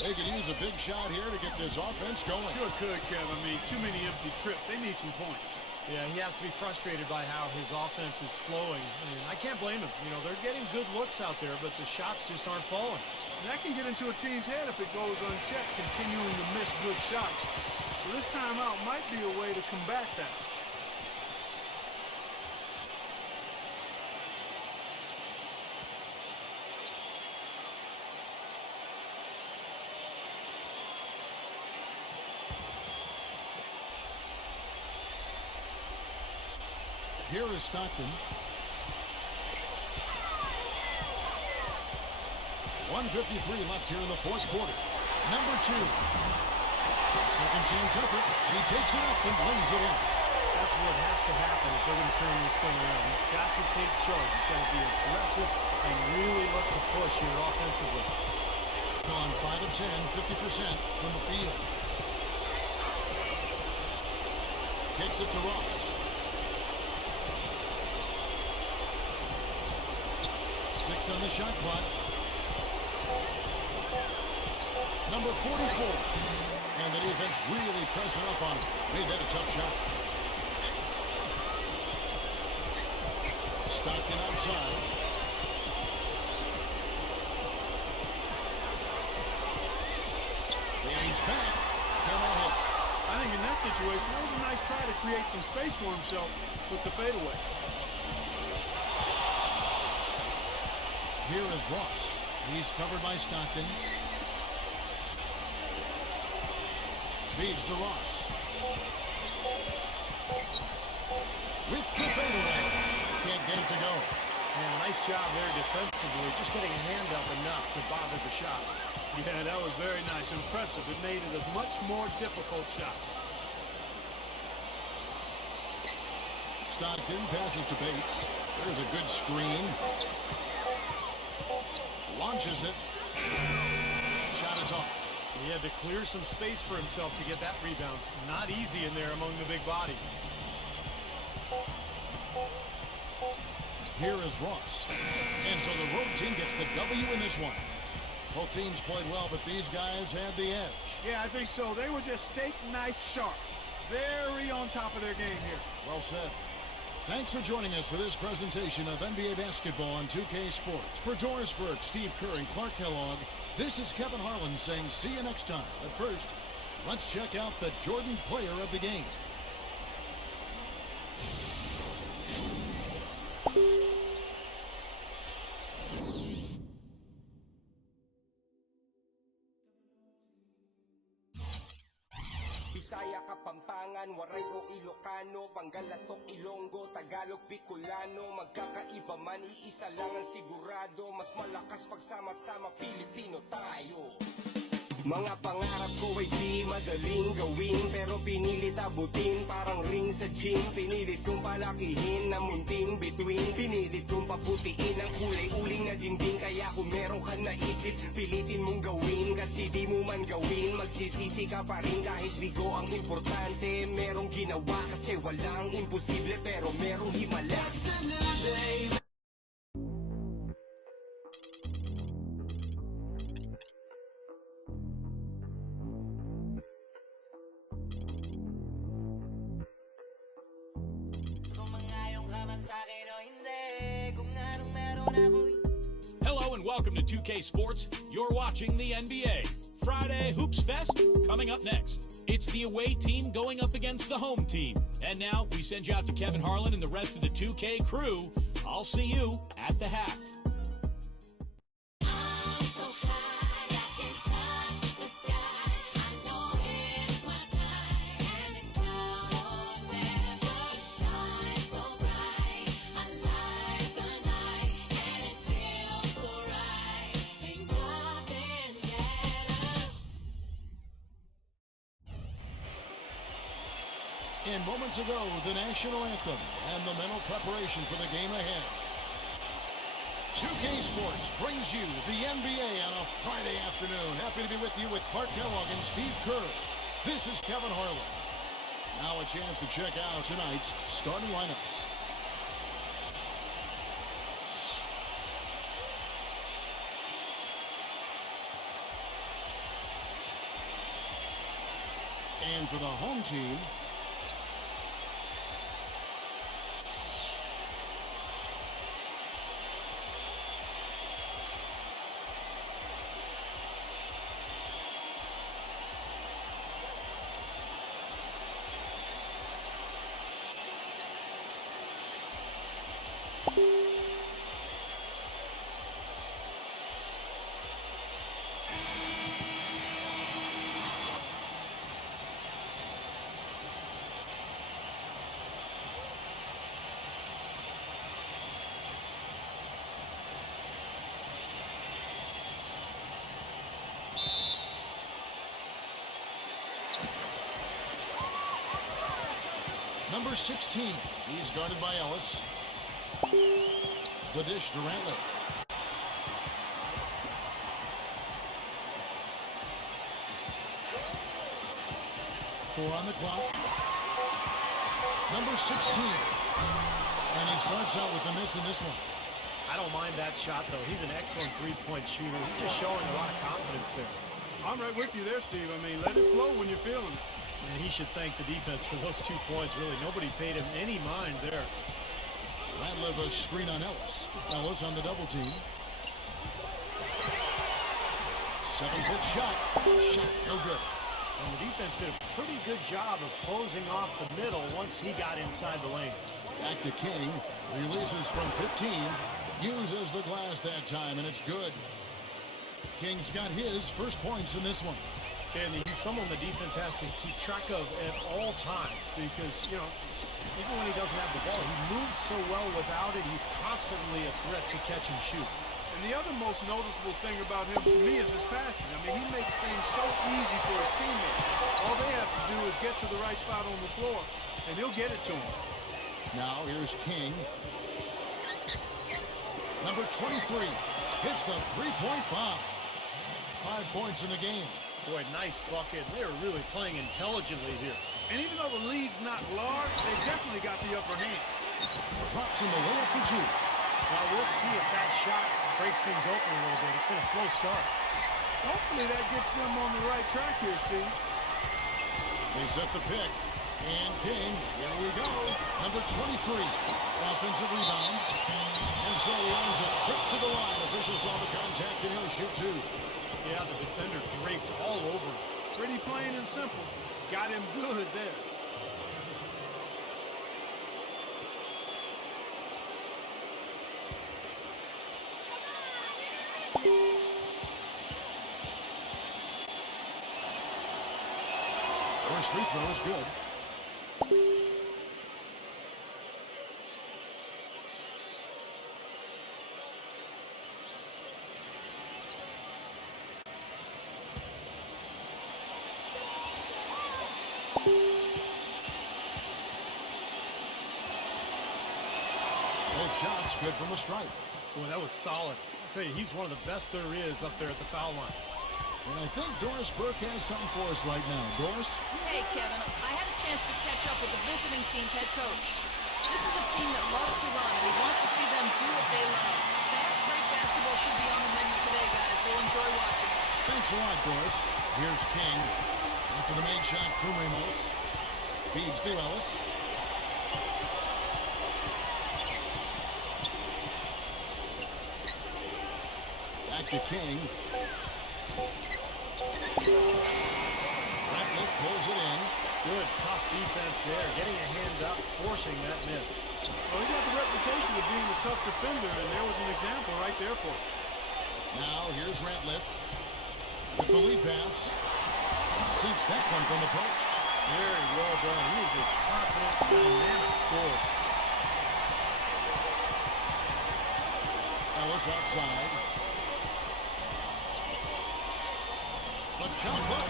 They could use a big shot here to get this offense going. Sure could, Kev. I mean, too many empty trips. They need some points. Yeah, he has to be frustrated by how his offense is flowing. And I can't blame him. You know, they're getting good looks out there, but the shots just aren't falling. And that can get into a team's head if it goes unchecked, continuing to miss good shots. So this timeout might be a way to combat that. Here is Stockton. 1:53 left here in the fourth quarter. Number 2. Second chance effort. He takes it up and lays it in. That's what has to happen if they're going to turn this thing around. He's got to take charge. He's got to be aggressive and really look to push here offensively. On 5 of 10, 50% from the field. Kicks it to Ross. 6 on the shot clock. Number 44. And the defense really pressing up on him. Made that a tough shot. Stockton outside. Fades back. Cannot hit. I think in that situation, that was a nice try to create some space for himself with the fadeaway. Here is Ross. He's covered by Stockton. Feeds to Ross. With the fadeaway. Can't get it to go. Yeah, nice job there defensively. Just getting a hand up enough to bother the shot. Yeah, that was very nice. Impressive. It made it a much more difficult shot. Stockton passes to Bates. There's a good screen. Launches it. Shot is off. He had to clear some space for himself to get that rebound. Not easy in there among the big bodies. Here is Ross. And so the road team gets the W in this one. Both teams played well, but these guys had the edge. Yeah, I think so. They were just steak knife sharp. Very on top of their game here. Well said. Thanks for joining us for this presentation of NBA basketball on 2K Sports. For Doris Burke, Steve Kerr, and Clark Kellogg, this is Kevin Harlan saying see you next time. But first, let's check out the Jordan player of the game. Besides Bisaya, Kapampangan, Waray o Ilocano, Pangalatok, Ilonggo, Tagalog, Bicolano. Magkakaiba man, iisa lang ang sigurado. Mas malakas pagsama-sama, Pilipino tayo. Mga pangarap ko ay di madaling gawin, pero pinilit abutin parang ring sa gym. Pinilit kong palakihin na munting bituin, pinilit kong paputiin ang kulay uling na dingding. Kaya kung meron ka naisip, pilitin mong gawin, kasi di mo man gawin, magsisisi ka pa rin. Kahit bigo ang importante, merong ginawa, kasi walang imposible, pero merong himala. It's a new day. Hello and welcome to 2K Sports. You're watching the NBA. Friday Hoops Fest coming up next. It's the away team going up against the home team. And now we send you out to Kevin Harlan and the rest of the 2K crew. I'll see you at the half. And moments ago, the national anthem and the mental preparation for the game ahead. 2K Sports brings you the NBA on a Friday afternoon. Happy to be with you with Clark Kellogg and Steve Kerr. This is Kevin Harlan. Now a chance to check out tonight's starting lineups. And for the home team, number 16, he's guarded by Ellis. The dish to Ratliff. Four on the clock. Number 16. And he starts out with the miss in this one. I don't mind that shot, though. He's an excellent three-point shooter. He's just showing a lot of confidence there. I'm right with you there, Steve. I mean, let it flow when you're feeling it. And he should thank the defense for those 2 points, really. Nobody paid him any mind there. Ratliff a screen on Ellis. Ellis on the double team. 7-foot shot. Shot no good. And the defense did a pretty good job of closing off the middle once he got inside the lane. Back to King. Releases from 15. Uses the glass that time, and it's good. King's got his first points in this one. And he's someone the defense has to keep track of at all times because, you know, even when he doesn't have the ball, he moves so well without it. He's constantly a threat to catch and shoot. And the other most noticeable thing about him to me is his passing. I mean, he makes things so easy for his teammates. All they have to do is get to the right spot on the floor, and he'll get it to him. Now here's King. Number 23 hits the three-point bomb. 5 points in the game. Boy, nice bucket. They're really playing intelligently here. And even though the lead's not large, they definitely got the upper hand. Drops in the layup for 2. Now we'll see if that shot breaks things open a little bit. It's been a slow start. Hopefully that gets them on the right track here, Steve. They set the pick. And King, here we go. Number 23. Offensive rebound. And so he earns a trip to the line. Officials saw the contact and he'll shoot 2. Yeah, the defender draped all over him. Pretty plain and simple. Got him good there. First free throw is good. Both shots good from the stripe. Boy, that was solid. I'll tell you, he's one of the best there is up there at the foul line. And I think Doris Burke has something for us right now. Doris? Hey, Kevin, I had a chance to catch up with the visiting team's head coach. This is a team that loves to run, and he wants to see them do what they love. Fast break basketball should be on the menu today, guys. We'll enjoy watching. Thanks a lot, Doris. Here's King. After the made shot from Ramos. Feeds to Ellis. Back to King. Ratliff pulls it in. Good, tough defense there. Getting a hand up, forcing that miss. Well, he's got the reputation of being a tough defender, and there was an example right there for him. Now, here's Ratliff. With the lead pass. Sinks that one from the post. Very well done. He is a confident, dynamic scorer. Ellis outside. The jump hook.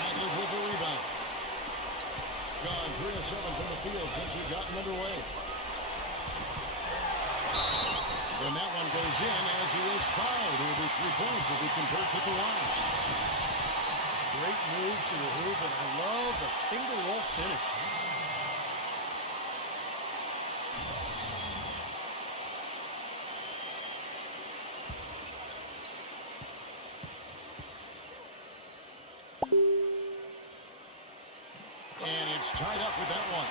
Ratliff with the rebound. Gone 3 of 7 from the field since we've gotten underway. And that one goes in as he is fouled. It will be 3 points if he converts at the line. Great move to the hoop, and I love the finger roll finish. And it's tied up with that one.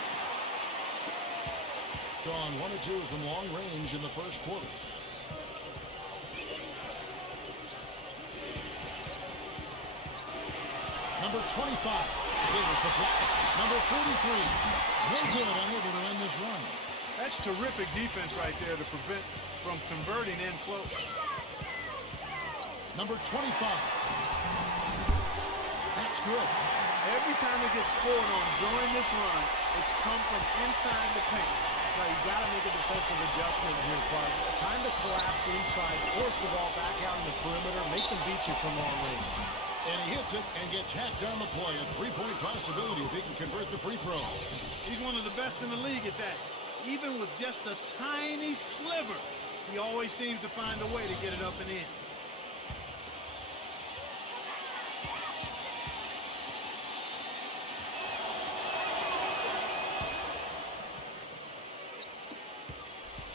Gone 1 of 2 from long range in the first quarter. Number 25. Here's the block. Number 43. No good, unable to end this run. That's terrific defense right there to prevent from converting in close. Number 25. That's good. Every time it gets scored on during this run, it's come from inside the paint. Now, you got to make a defensive adjustment here, Clark. Time to collapse inside, force the ball back out in the perimeter, make them beat you from long range. And he hits it and gets hacked down the play. A 3-point possibility if he can convert the free throw. He's one of the best in the league at that. Even with just a tiny sliver, he always seems to find a way to get it up and in.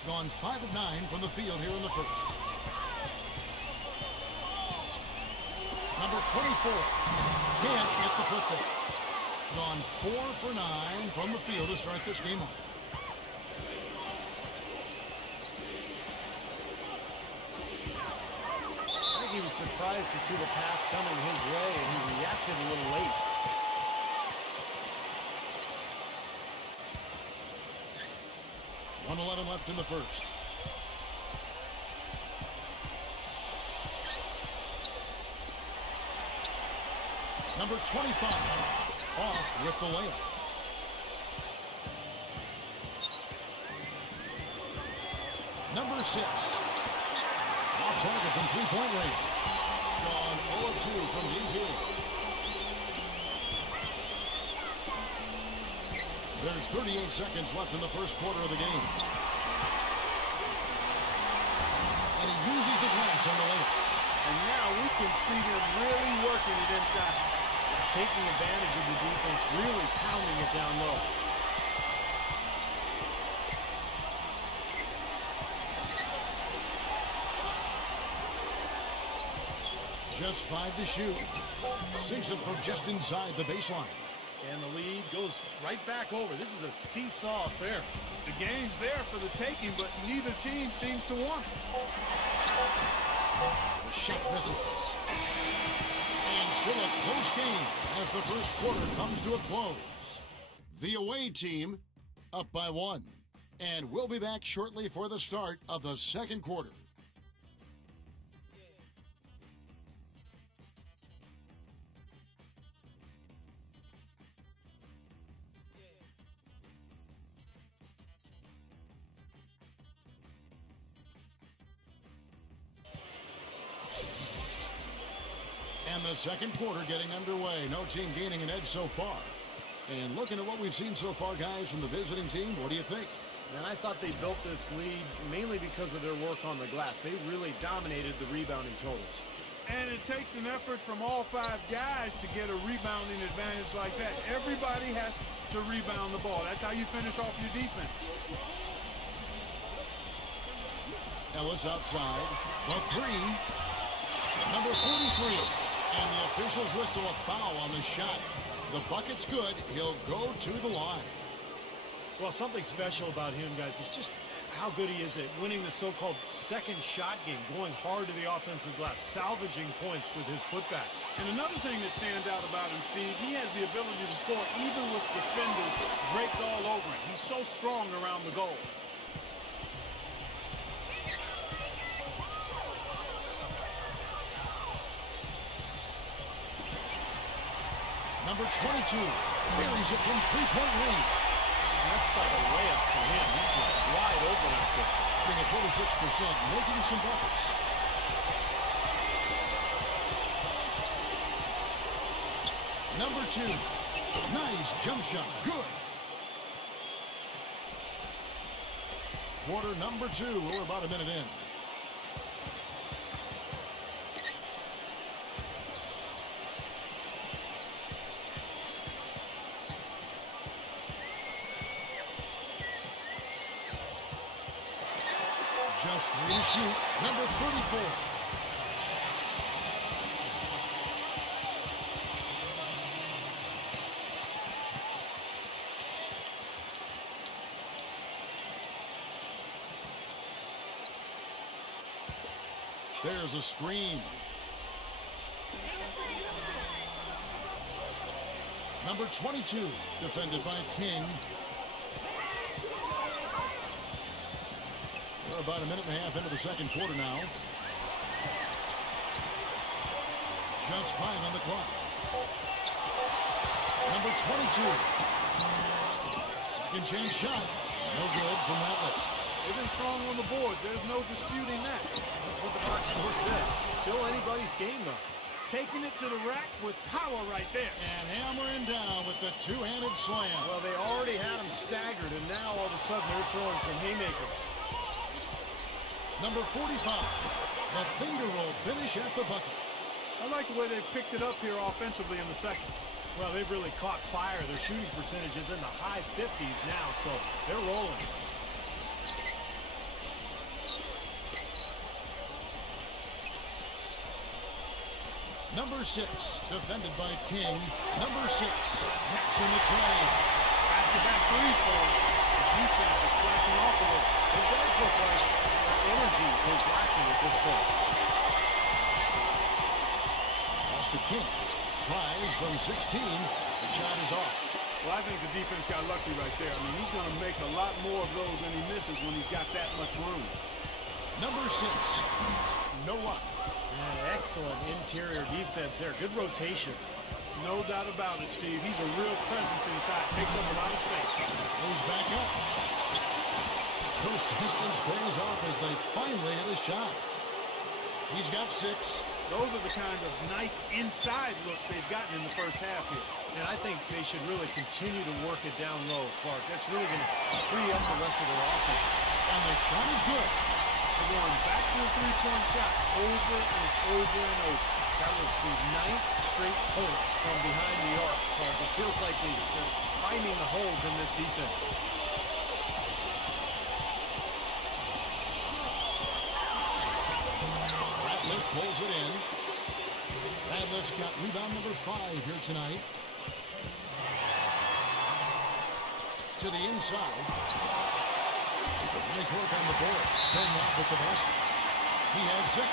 Gone 5 of 9 from the field here in the first. Number 24. Can't get the putback. Gone 4 for 9 from the field to start this game off. I think he was surprised to see the pass coming his way, and he reacted a little late. .11 left in the first. Number 25, off with the layup. Number 6, off target from three-point range. Gone 0 of 2 from deep here. There's 38 seconds left in the first quarter of the game. And he uses the glass on the layup. And now we can see them really working it inside. Taking advantage of the defense, really pounding it down low. Just 5 to shoot. Sinks it from just inside the baseline. And the lead goes right back over. This is a seesaw affair. The game's there for the taking, but neither team seems to want it. The shot misses. And still a close game as the first quarter comes to a close. The away team up by 1. And we'll be back shortly for the start of the second quarter. And the second quarter getting underway. No team gaining an edge so far. And looking at what we've seen so far, guys, from the visiting team, what do you think? And I thought they built this lead mainly because of their work on the glass. They really dominated the rebounding totals. And it takes an effort from all 5 guys to get a rebounding advantage like that. Everybody has to rebound the ball. That's how you finish off your defense. Ellis outside. The 3. Number 43. And the officials whistle a foul on the shot. The bucket's good. He'll go to the line. Well, something special about him, guys, is just how good he is at winning the so-called second shot game, going hard to the offensive glass, salvaging points with his putbacks. And another thing that stands out about him, Steve, he has the ability to score even with defenders draped all over him. He's so strong around the goal. Number 22 buries it from three-point range. That's not a layup for him. He's just wide open out there. Being at 46%, making some buckets. Number 2, nice jump shot, good. Quarter number 2, we're about a minute in. Just 3 to shoot. Number 34. There's a screen. Number 22, defended by King. We're about a minute and a half into the second quarter now. Just 5 on the clock. Number 22. Second chance shot. No good from that lift. They've been strong on the boards. There's no disputing that. That's what the box score says. Still anybody's game, though. Taking it to the rack with power right there. And hammering down with the two-handed slam. Well, they already had him staggered, and now all of a sudden they're throwing some haymakers. Number 45, the finger roll finish at the bucket. I like the way they've picked it up here offensively in the second. Well, they've really caught fire. Their shooting percentage is in the high 50s now, so they're rolling. Number 6, defended by King. Number 6, drops in the tray. Back-to-back threes for him. The defense is slacking off a little. It does look like energy is lacking at this point. Pass to King. Tries from 16. The shot is off. Well, I think the defense got lucky right there. I mean, he's going to make a lot more of those than he misses when he's got that much room. Number 6, no luck. Yeah, excellent interior defense there. Good rotations. No doubt about it, Steve. He's a real presence inside. Takes up a lot of space. Goes back up. Persistence pays off as they finally hit a shot. He's got 6. Those are the kind of nice inside looks they've gotten in the first half here. And I think they should really continue to work it down low, Clark. That's really going to free up the rest of their offense. And the shot is good. They're going back to the three-point shot over and over and over. That was the 9th straight point from behind the arc, Clark. It feels like they're finding the holes in this defense. Ratliff pulls it in. Ratliff's got rebound number 5 here tonight. To the inside. Nice work on the boards. Paying off with the basket. He has 6.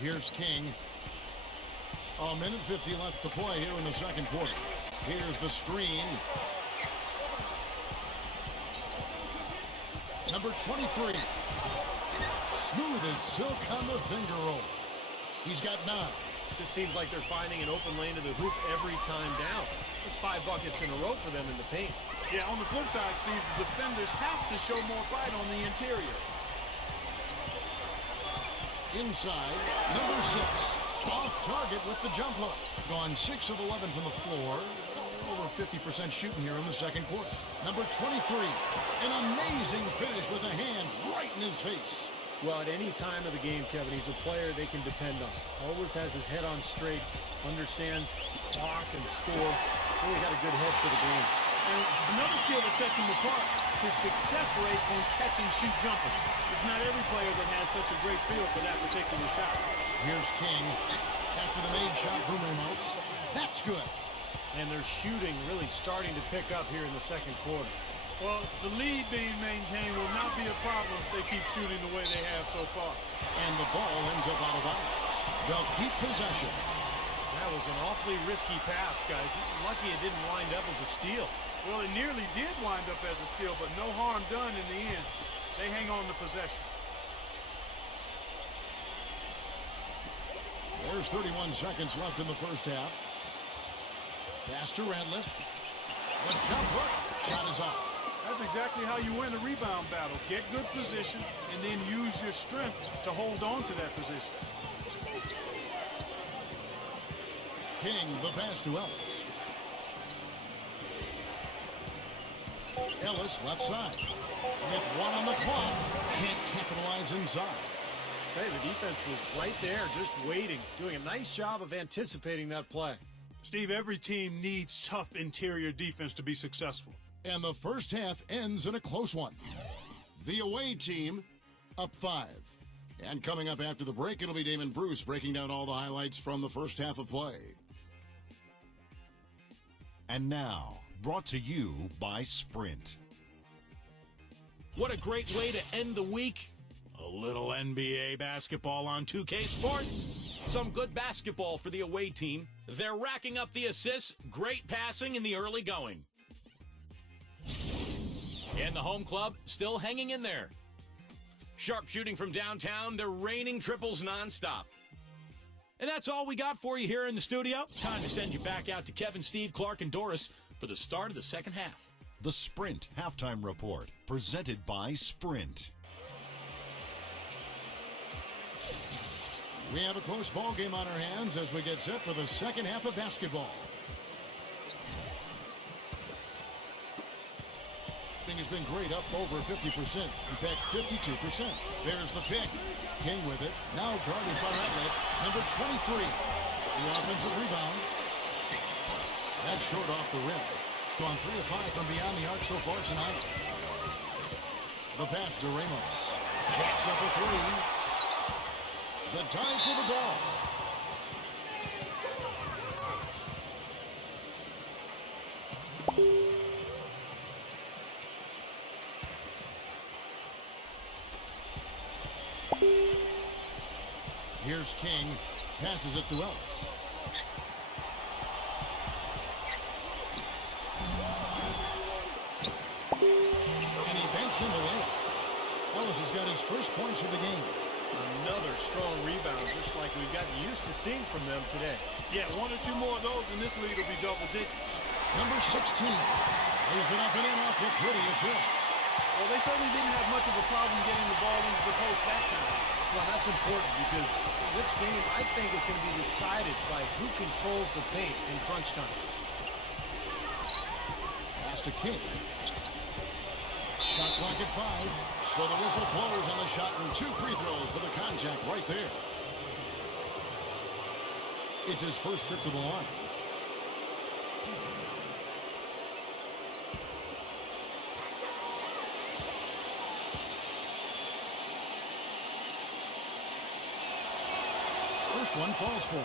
Here's King. A minute 50 left to play here in the second quarter. Here's the screen. Number 23. Smooth as silk on the finger roll. He's got 9. Just seems like they're finding an open lane to the hoop every time down. It's 5 buckets in a row for them in the paint. Yeah, on the flip side, Steve, the defenders have to show more fight on the interior. Inside, number 6. Off target with the jump hook. Gone 6 of 11 from the floor. Over 50% shooting here in the second quarter. Number 23. An amazing finish with a hand right in his face. Well, at any time of the game, Kevin, he's a player they can depend on. Always has his head on straight, understands clock and score. Really got a good head for the game. And another skill that sets him apart, his success rate on catching shoot jumpers. It's not every player that has such a great feel for that particular shot. Here's King after the made shot from Ramos. That's good. And their shooting really starting to pick up here in the second quarter. Well, the lead being maintained will not be a problem if they keep shooting the way they have so far. And the ball ends up out of bounds. They'll keep possession. That was an awfully risky pass, guys. Lucky it didn't wind up as a steal. Well, it nearly did wind up as a steal, but no harm done in the end. They hang on to possession. There's 31 seconds left in the first half. Pass to Radliff. The jump hook. Shot is off. That's exactly how you win a rebound battle. Get good position and then use your strength to hold on to that position. King, the pass to Ellis. Ellis, left side. With 1 on the clock. Can't capitalize inside. Hey, the defense was right there, just waiting, doing a nice job of anticipating that play. Steve, every team needs tough interior defense to be successful. And the first half ends in a close one. The away team up 5. And coming up after the break, it'll be Damon Bruce breaking down all the highlights from the first half of play. And now, brought to you by Sprint. What a great way to end the week. A little NBA basketball on 2K Sports. Some good basketball for the away team. They're racking up the assists, great passing in the early going. And the home club still hanging in there. Sharp shooting from downtown. They're raining triples nonstop. And that's all we got for you here in the studio. Time to send you back out to Kevin, Steve, Clark, and Doris for the start of the second half. The Sprint Halftime Report, presented by Sprint. We have a close ball game on our hands as we get set for the second half of basketball. Has been great, up over 50%. In fact, 52%. There's the pick. King with it. Now guarded by Radliff. Number 23. The offensive rebound. That's short off the rim. Gone 3 of 5 from beyond the arc so far tonight. The pass to Ramos. Jacks up a 3. The dive for the ball. Here's King, passes it to Ellis. And he banks in the layup. Ellis has got his first points of the game. Another strong rebound, just like we've gotten used to seeing from them today. Yeah, 1 or 2 more of those and this lead will be double digits. Number 16. Lays it up and in off the pretty assist. Well, they certainly didn't have much of a problem getting the ball into the post that time. Well, that's important because this game, I think, is going to be decided by who controls the paint in crunch time. Pass to King. Shot clock at 5. So the whistle blows on the shot and 2 free throws for the contact right there. It's his first trip to the line. First one falls for him.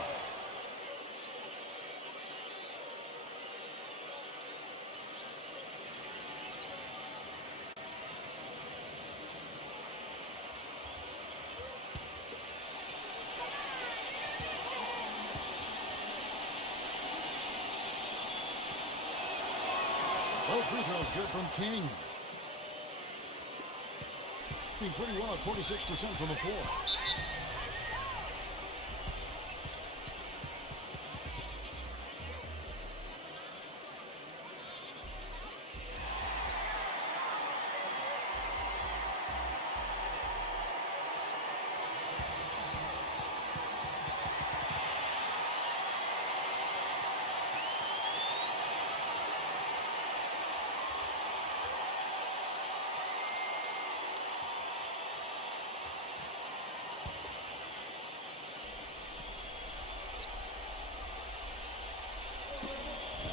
Both free throws good from King. Doing pretty well at 46% from the floor.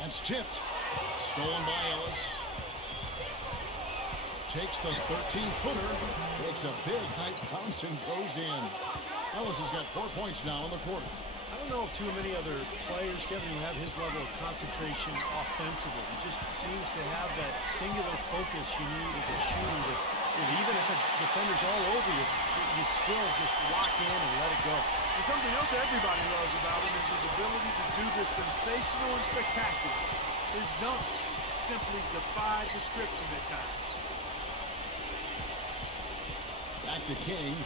That's tipped. Stolen by Ellis. Takes the 13-footer. Makes a big high bounce and goes in. Ellis has got 4 points now in the quarter. I don't know of too many other players, Kevin, who have his level of concentration offensively. He just seems to have that singular focus you need as a shooter. That, even if a defender's all over you, you still just lock in and let it go. And something else everybody loves about him is his ability to do this sensational and spectacular. His dunks simply defy description at times. Back to King.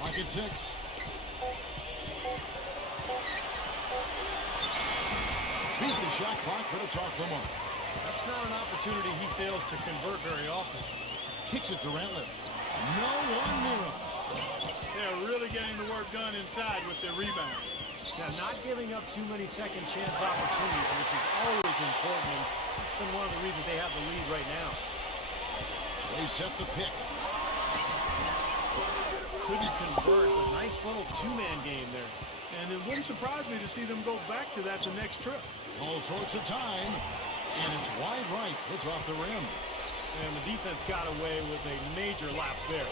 Clock at 6. Beat the shot clock, but it's off the mark. That's not an opportunity he fails to convert very often. Kicks it to Ratliff. No one near him. They're really getting the work done inside with their rebound. Yeah, not giving up too many second chance opportunities, which is always important, and it's been one of the reasons they have the lead right now. They set the pick. Couldn't convert, but nice little two-man game there. And it wouldn't surprise me to see them go back to that the next trip. All sorts of time, and it's wide right. It's off the rim. And the defense got away with a major lapse there.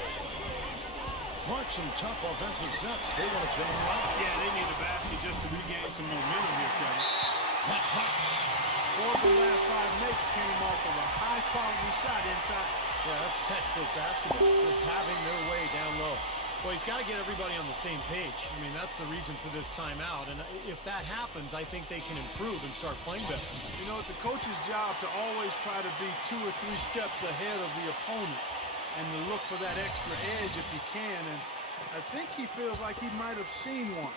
Clark, some tough offensive sets. They want to turn them around. Yeah, they need a basket just to regain some momentum here, Kevin. That drops. 4 of the last 5 makes came off of a high-quality shot inside. Yeah, that's textbook basketball. Just having their way down low. Well, he's got to get everybody on the same page. I mean, that's the reason for this timeout. And if that happens, I think they can improve and start playing better. You know, it's a coach's job to always try to be 2 or 3 steps ahead of the opponent and to look for that extra edge if you can. And I think he feels like he might have seen one.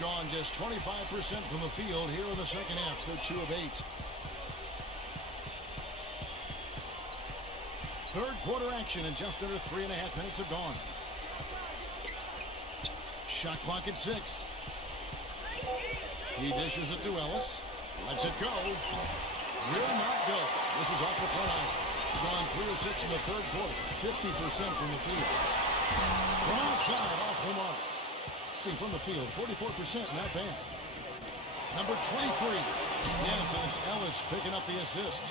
Gone just 25% from the field here in the second half. They're 2 of 8. Third quarter action, and just under 3.5 minutes have gone. Shot clock at 6. He dishes it to Ellis. Lets it go. Will not go. This is off the front eye. Gone 3 of 6 in the third quarter. 50% from the field. From outside, off the mark. From the field, 44%, not bad. Number 23. Yes, and it's Ellis picking up the assist.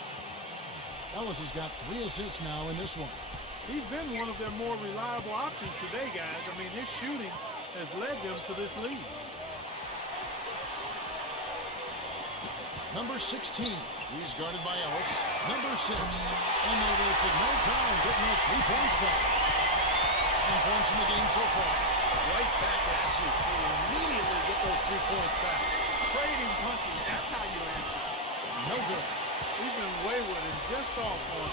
Ellis has got 3 assists now in this one. He's been one of their more reliable options today, guys. I mean, his shooting has led them to this lead. Number 16. He's guarded by Ellis. Number 6. And they wasted no time getting those 3 points back. 9 points in the game so far. Right back at you. They immediately get those 3 points back. Trading punches, that's how you answer. No good. He's been wayward and just off on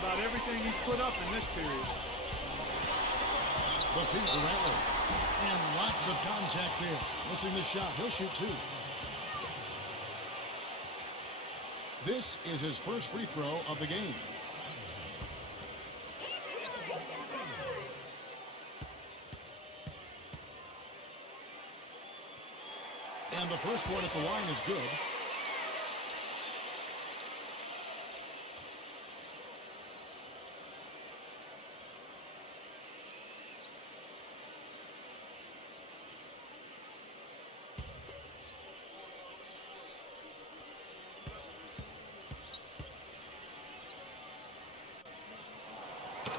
about everything he's put up in this period. The feed to Ratliff. And lots of contact there. Missing the shot. He'll shoot 2. This is his first free throw of the game. And the first one at the line is good.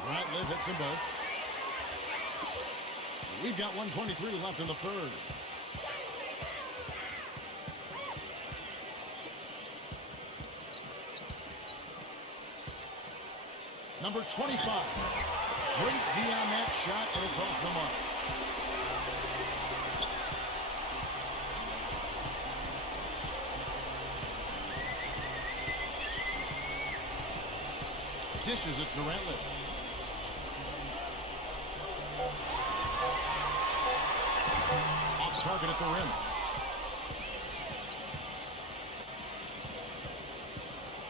Ratliff hits them both. We've got 1:23 left in the third. Number 25. Great D on that shot, and it's off the mark. Dishes it to Ratliff. Off target at the rim.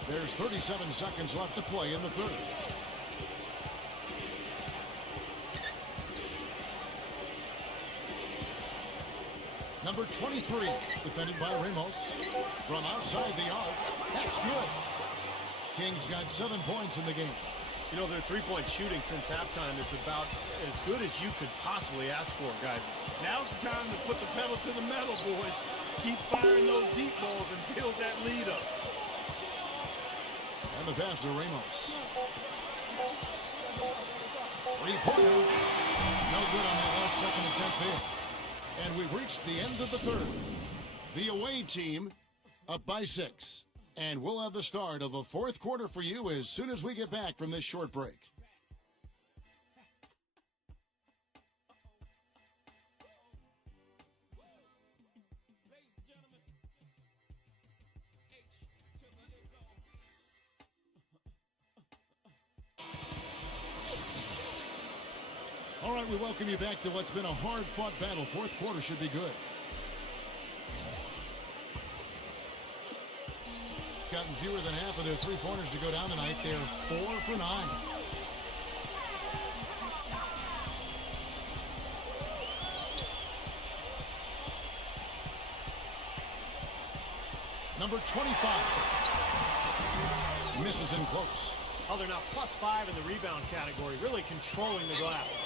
There's 37 seconds left to play in the third. Number 23, defended by Ramos. From outside the arc, that's good. Kings got 7 points in the game. You know, their three-point shooting since halftime is about as good as you could possibly ask for, guys. Now's the time to put the pedal to the metal, boys. Keep firing those deep balls and build that lead up. And the pass to Ramos. Three-pointer. No good on that last second attempt there. And we've reached the end of the third. The away team up by 6. And we'll have the start of the fourth quarter for you as soon as we get back from this short break. All right, we welcome you back to what's been a hard-fought battle. Fourth quarter should be good. Gotten fewer than half of their three-pointers to go down tonight. They're 4 for 9. Number 25. Misses in close. Oh, they're now +5 in the rebound category, really controlling the glass.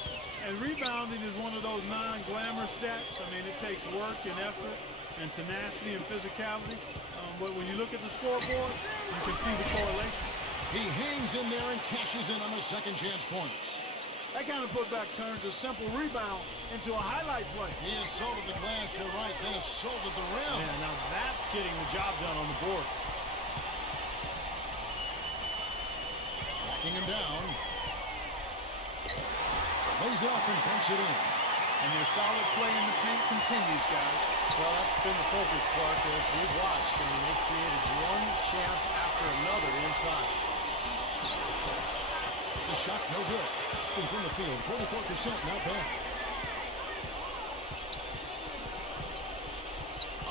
And rebounding is one of those non-glamour stats. I mean, it takes work and effort and tenacity and physicality. But when you look at the scoreboard, you can see the correlation. He hangs in there and cashes in on the second chance points. That kind of putback turns a simple rebound into a highlight play. He assaulted the glass to right, then assaulted the rim. Yeah, now that's getting the job done on the boards. Backing him down. Lays it up and banks it in. And their solid play in the paint continues, guys. Well, that's been the focus, Clark, as we've watched. I mean, they created one chance after another inside. The shot no good. And from the field, 44%, not bad.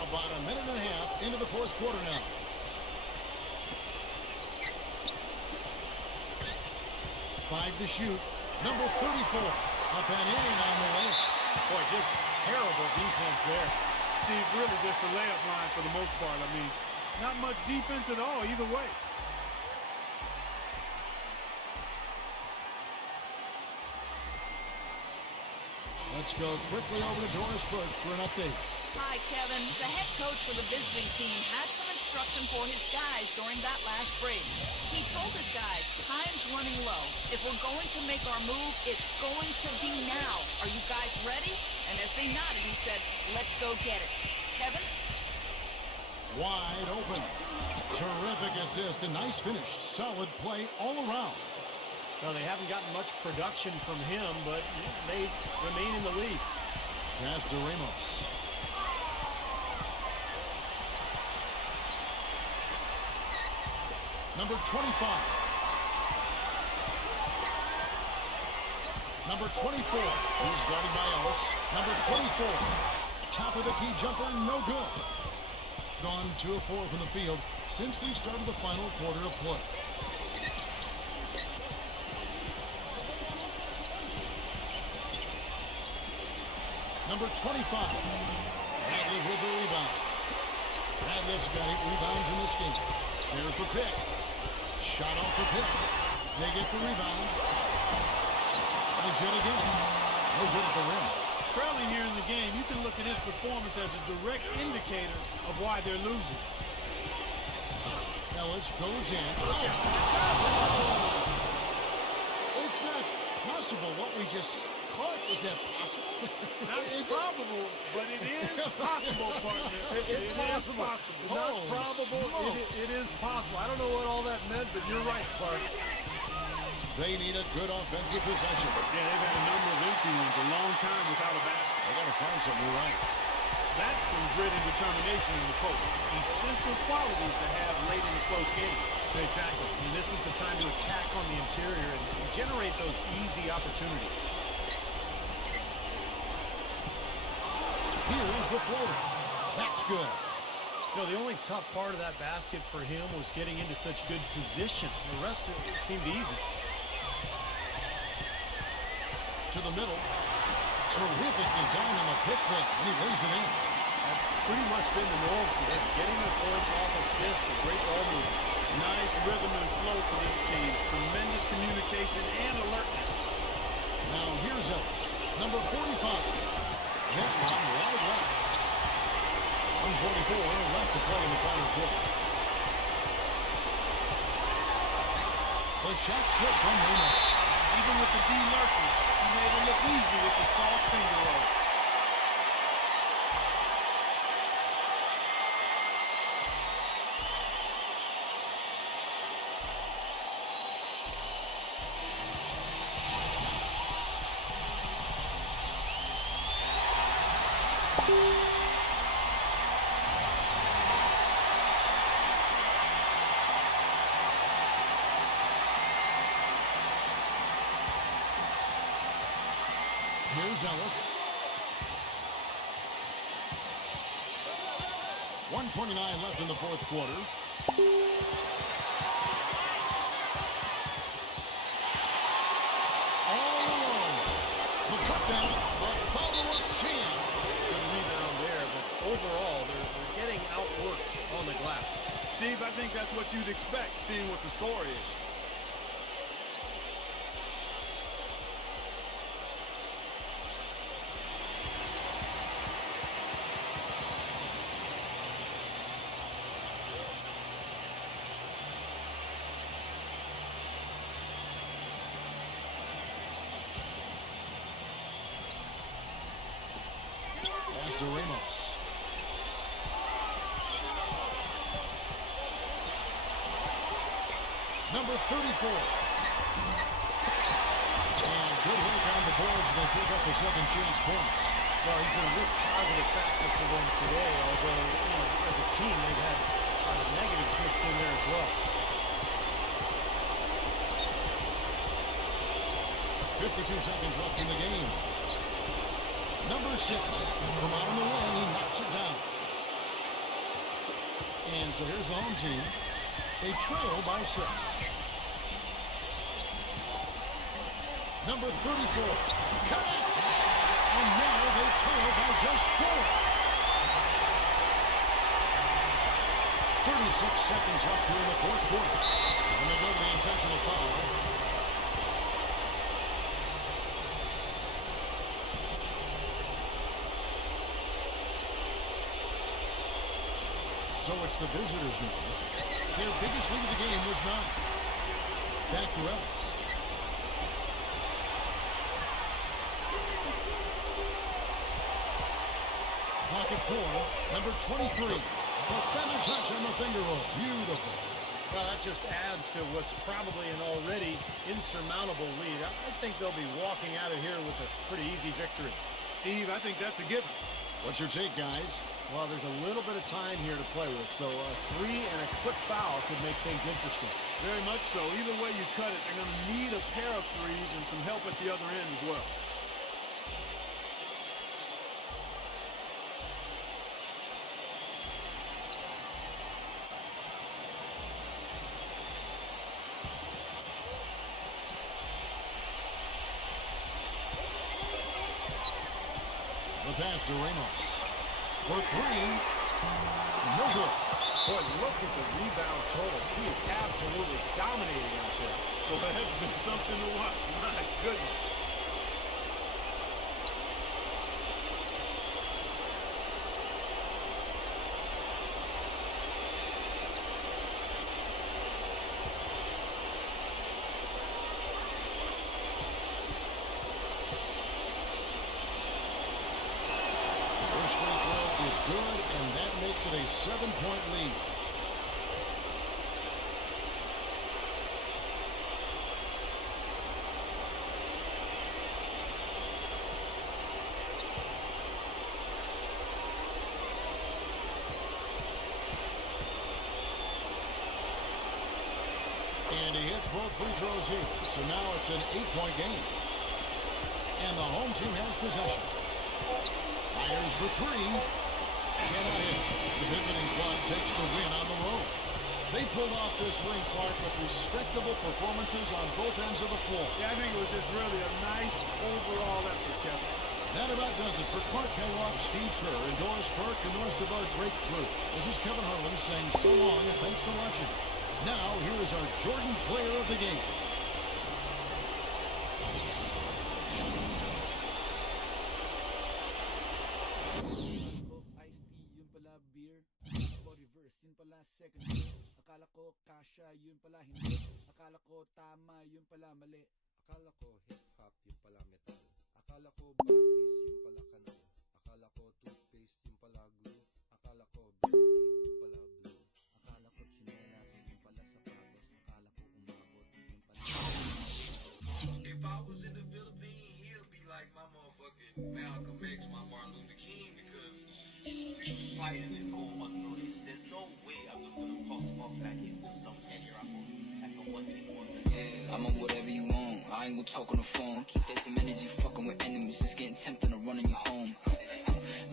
About a minute and a half into the fourth quarter now. Five to shoot. Number 34. Up and in on the way. Boy, just terrible defense there. Steve, really just a layup line for the most part. I mean, not much defense at all either way. Let's go quickly over to Doris Burke for an update. Hi, Kevin. The head coach for the visiting team had some instruction for his guys during that last break. He told his guys, time's running low. If we're going to make our move, it's going to be now. Are you guys ready? And as they nodded, he said, let's go get it. Kevin? Wide open. Terrific assist. A nice finish. Solid play all around. Well, they haven't gotten much production from him, but they remain in the lead. Pass to Ramos. Number 25. Number 24. He's guarded by Ellis. Number 24. Top of the key jumper, no good. Gone 2 of 4 from the field since we started the final quarter of play. Number 25. Radliff with the rebound. Radliff's got 8 rebounds in this game. There's the pick. Shot off the pick. They get the rebound. As yet again, no good at the rim. Trailing here in the game, you can look at his performance as a direct indicator of why they're losing. Ellis goes in. It's not possible what we just caught. Is that possible? Not probable, but it is possible, partner. It's possible. Not probable. It is possible. I don't know what all that meant, but you're right, Clark. They need a good offensive possession. Yeah, they've had a number of empty ones a long time without a basket. They got to find something right. That's some grit and determination in the coach. Essential qualities to have late in a close game. Exactly. I mean, this is the time to attack on the interior and generate those easy opportunities. Here's the floater. That's good. You know, the only tough part of that basket for him was getting into such good position. The rest of it seemed easy. To the middle. Terrific design on the pick play, and he lays it in. That's pretty much been the norm for him. Getting the points off assists and great ball movement. Nice rhythm and flow for this team. Tremendous communication and alertness. Now here's Ellis, number 45. That one wide left. 144 left to play in the final quarter. The shot's good from Ramos. Even with the D lurking, he made it look easy with the soft finger roll. Here's Ellis. 1:29 left in the fourth quarter. All alone. The putdown, the follow-up jam. Good rebound there, but overall, they're getting outworked on the glass. Steve, I think that's what you'd expect, seeing what the score is. To Ramos. Number 34. And good work on the boards. They pick up the second chance points. Well, he's been a real positive factor for them today, although, you know, as a team, they've had negatives mixed in there as well. 52 seconds left in the game. Number 6, from out on the wing, he knocks it down. And so here's the home team. They trail by 6. Number 34, connects. And now they trail by just 4. 36 seconds left here in the fourth quarter. And they go to the intentional foul. So it's the visitors now. Their biggest lead of the game was 9. Back to Ellis. Pocket 4, number 23. The feather touch on the finger roll. Beautiful. Well, that just adds to what's probably an already insurmountable lead. I think they'll be walking out of here with a pretty easy victory. Steve, I think that's a given. What's your take, guys? Well, there's a little bit of time here to play with, so a 3 and a quick foul could make things interesting. Very much so. Either way you cut it, they're going to need a pair of threes and some help at the other end as well. The pass to Ramos. For 3, no good. Boy, look at the rebound totals. He is absolutely dominating out there. Well, that's been something to watch. My goodness. First free throw is good, and that makes it a 7-point lead. And he hits both free throws here. So now it's an 8-point game. And the home team has possession. Fires for three. Cannot hit. The visiting club takes the win on the road. They pulled off this win, Clark, with respectable performances on both ends of the floor. Yeah, I think it was just really a nice overall effort, Kevin. That about does it for Clark Kellogg, Steve Kerr, and Doris Burke, and the rest of our great crew. This is Kevin Harlan saying so long and thanks for watching. Now, here is our Jordan player of the game. Iced tea, yun pala beer. Ako reverse, yun pala second year. Akala ko kasha, yun pala hindi. Akala ko tama, yun pala mali. Akala ko hip-hop, yun pala metal. Akala ko batis, yun pala kanan. Akala ko toothpaste, yun pala glue. Akala ko birdie, yun pala blue. Akala ko chinelas, yun pala sapatos. Akala ko umabot, yun pala. If I was in the Philippines, he'll be like my motherfucking Malcolm X, my Martin Luther King, because he's fighting to go unnoticed. There's no way I'm just gonna cross him off like he's just some any rapper. Like I wasn't even one. I'm on whatever you want. I ain't gon' talk on the phone. Keep that some energy fucking with enemies. It's getting tempting to run in your home.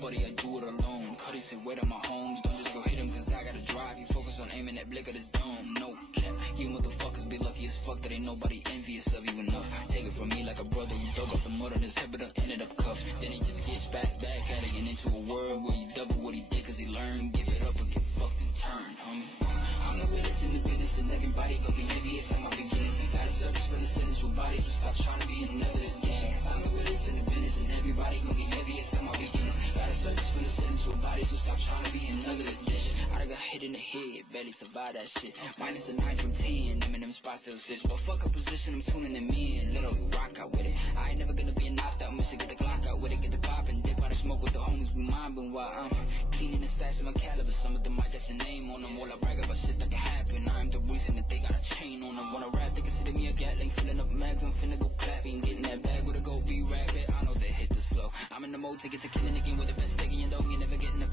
Buddy, I do it alone. Cuddy said, wait on my homes. Don't just go hit him, cause I gotta drive. You focus on aiming that blick at his dome. No cap. You motherfuckers be lucky as fuck that ain't nobody envious of you enough. Take it from me like a brother. You dug off the mud on his head, but ended up cuffed. Then he just gets back at it and into a world where you double what he did, cause he learned. Give it up or get fucked and turn, homie. I'm the realest in the business, and everybody gon' be envious at my beginnings. Got a service for the sentence with bodies, so stop trying to be another addition. Cause I'm the realest in the business, and everybody gon' be envious at my beginnings. Got a service for the sentence with bodies, so stop trying to be another addition. I done got hit in the head, barely survived that shit. Minus a 9 from 10, them and them spots still 6. But fuck a position, I'm tuning them in. Little rock out with it. I ain't never gonna be a knocked out mission. Get the Glock out with it, get the pop and dip out of smoke with the homies we mobbing while I'm cleaning the stacks of my caliber. Some of them might got your name on them. All I brag about shit that can happen. I'm the reason that they got a chain on them. Wanna rap, they consider me a gatling. Filling up mags, I'm finna go clapping. Getting that bag with a go be rabbit. I know they hit this flow. I'm in the mode to get to killing again with the best taking your dough. You never getting a penny.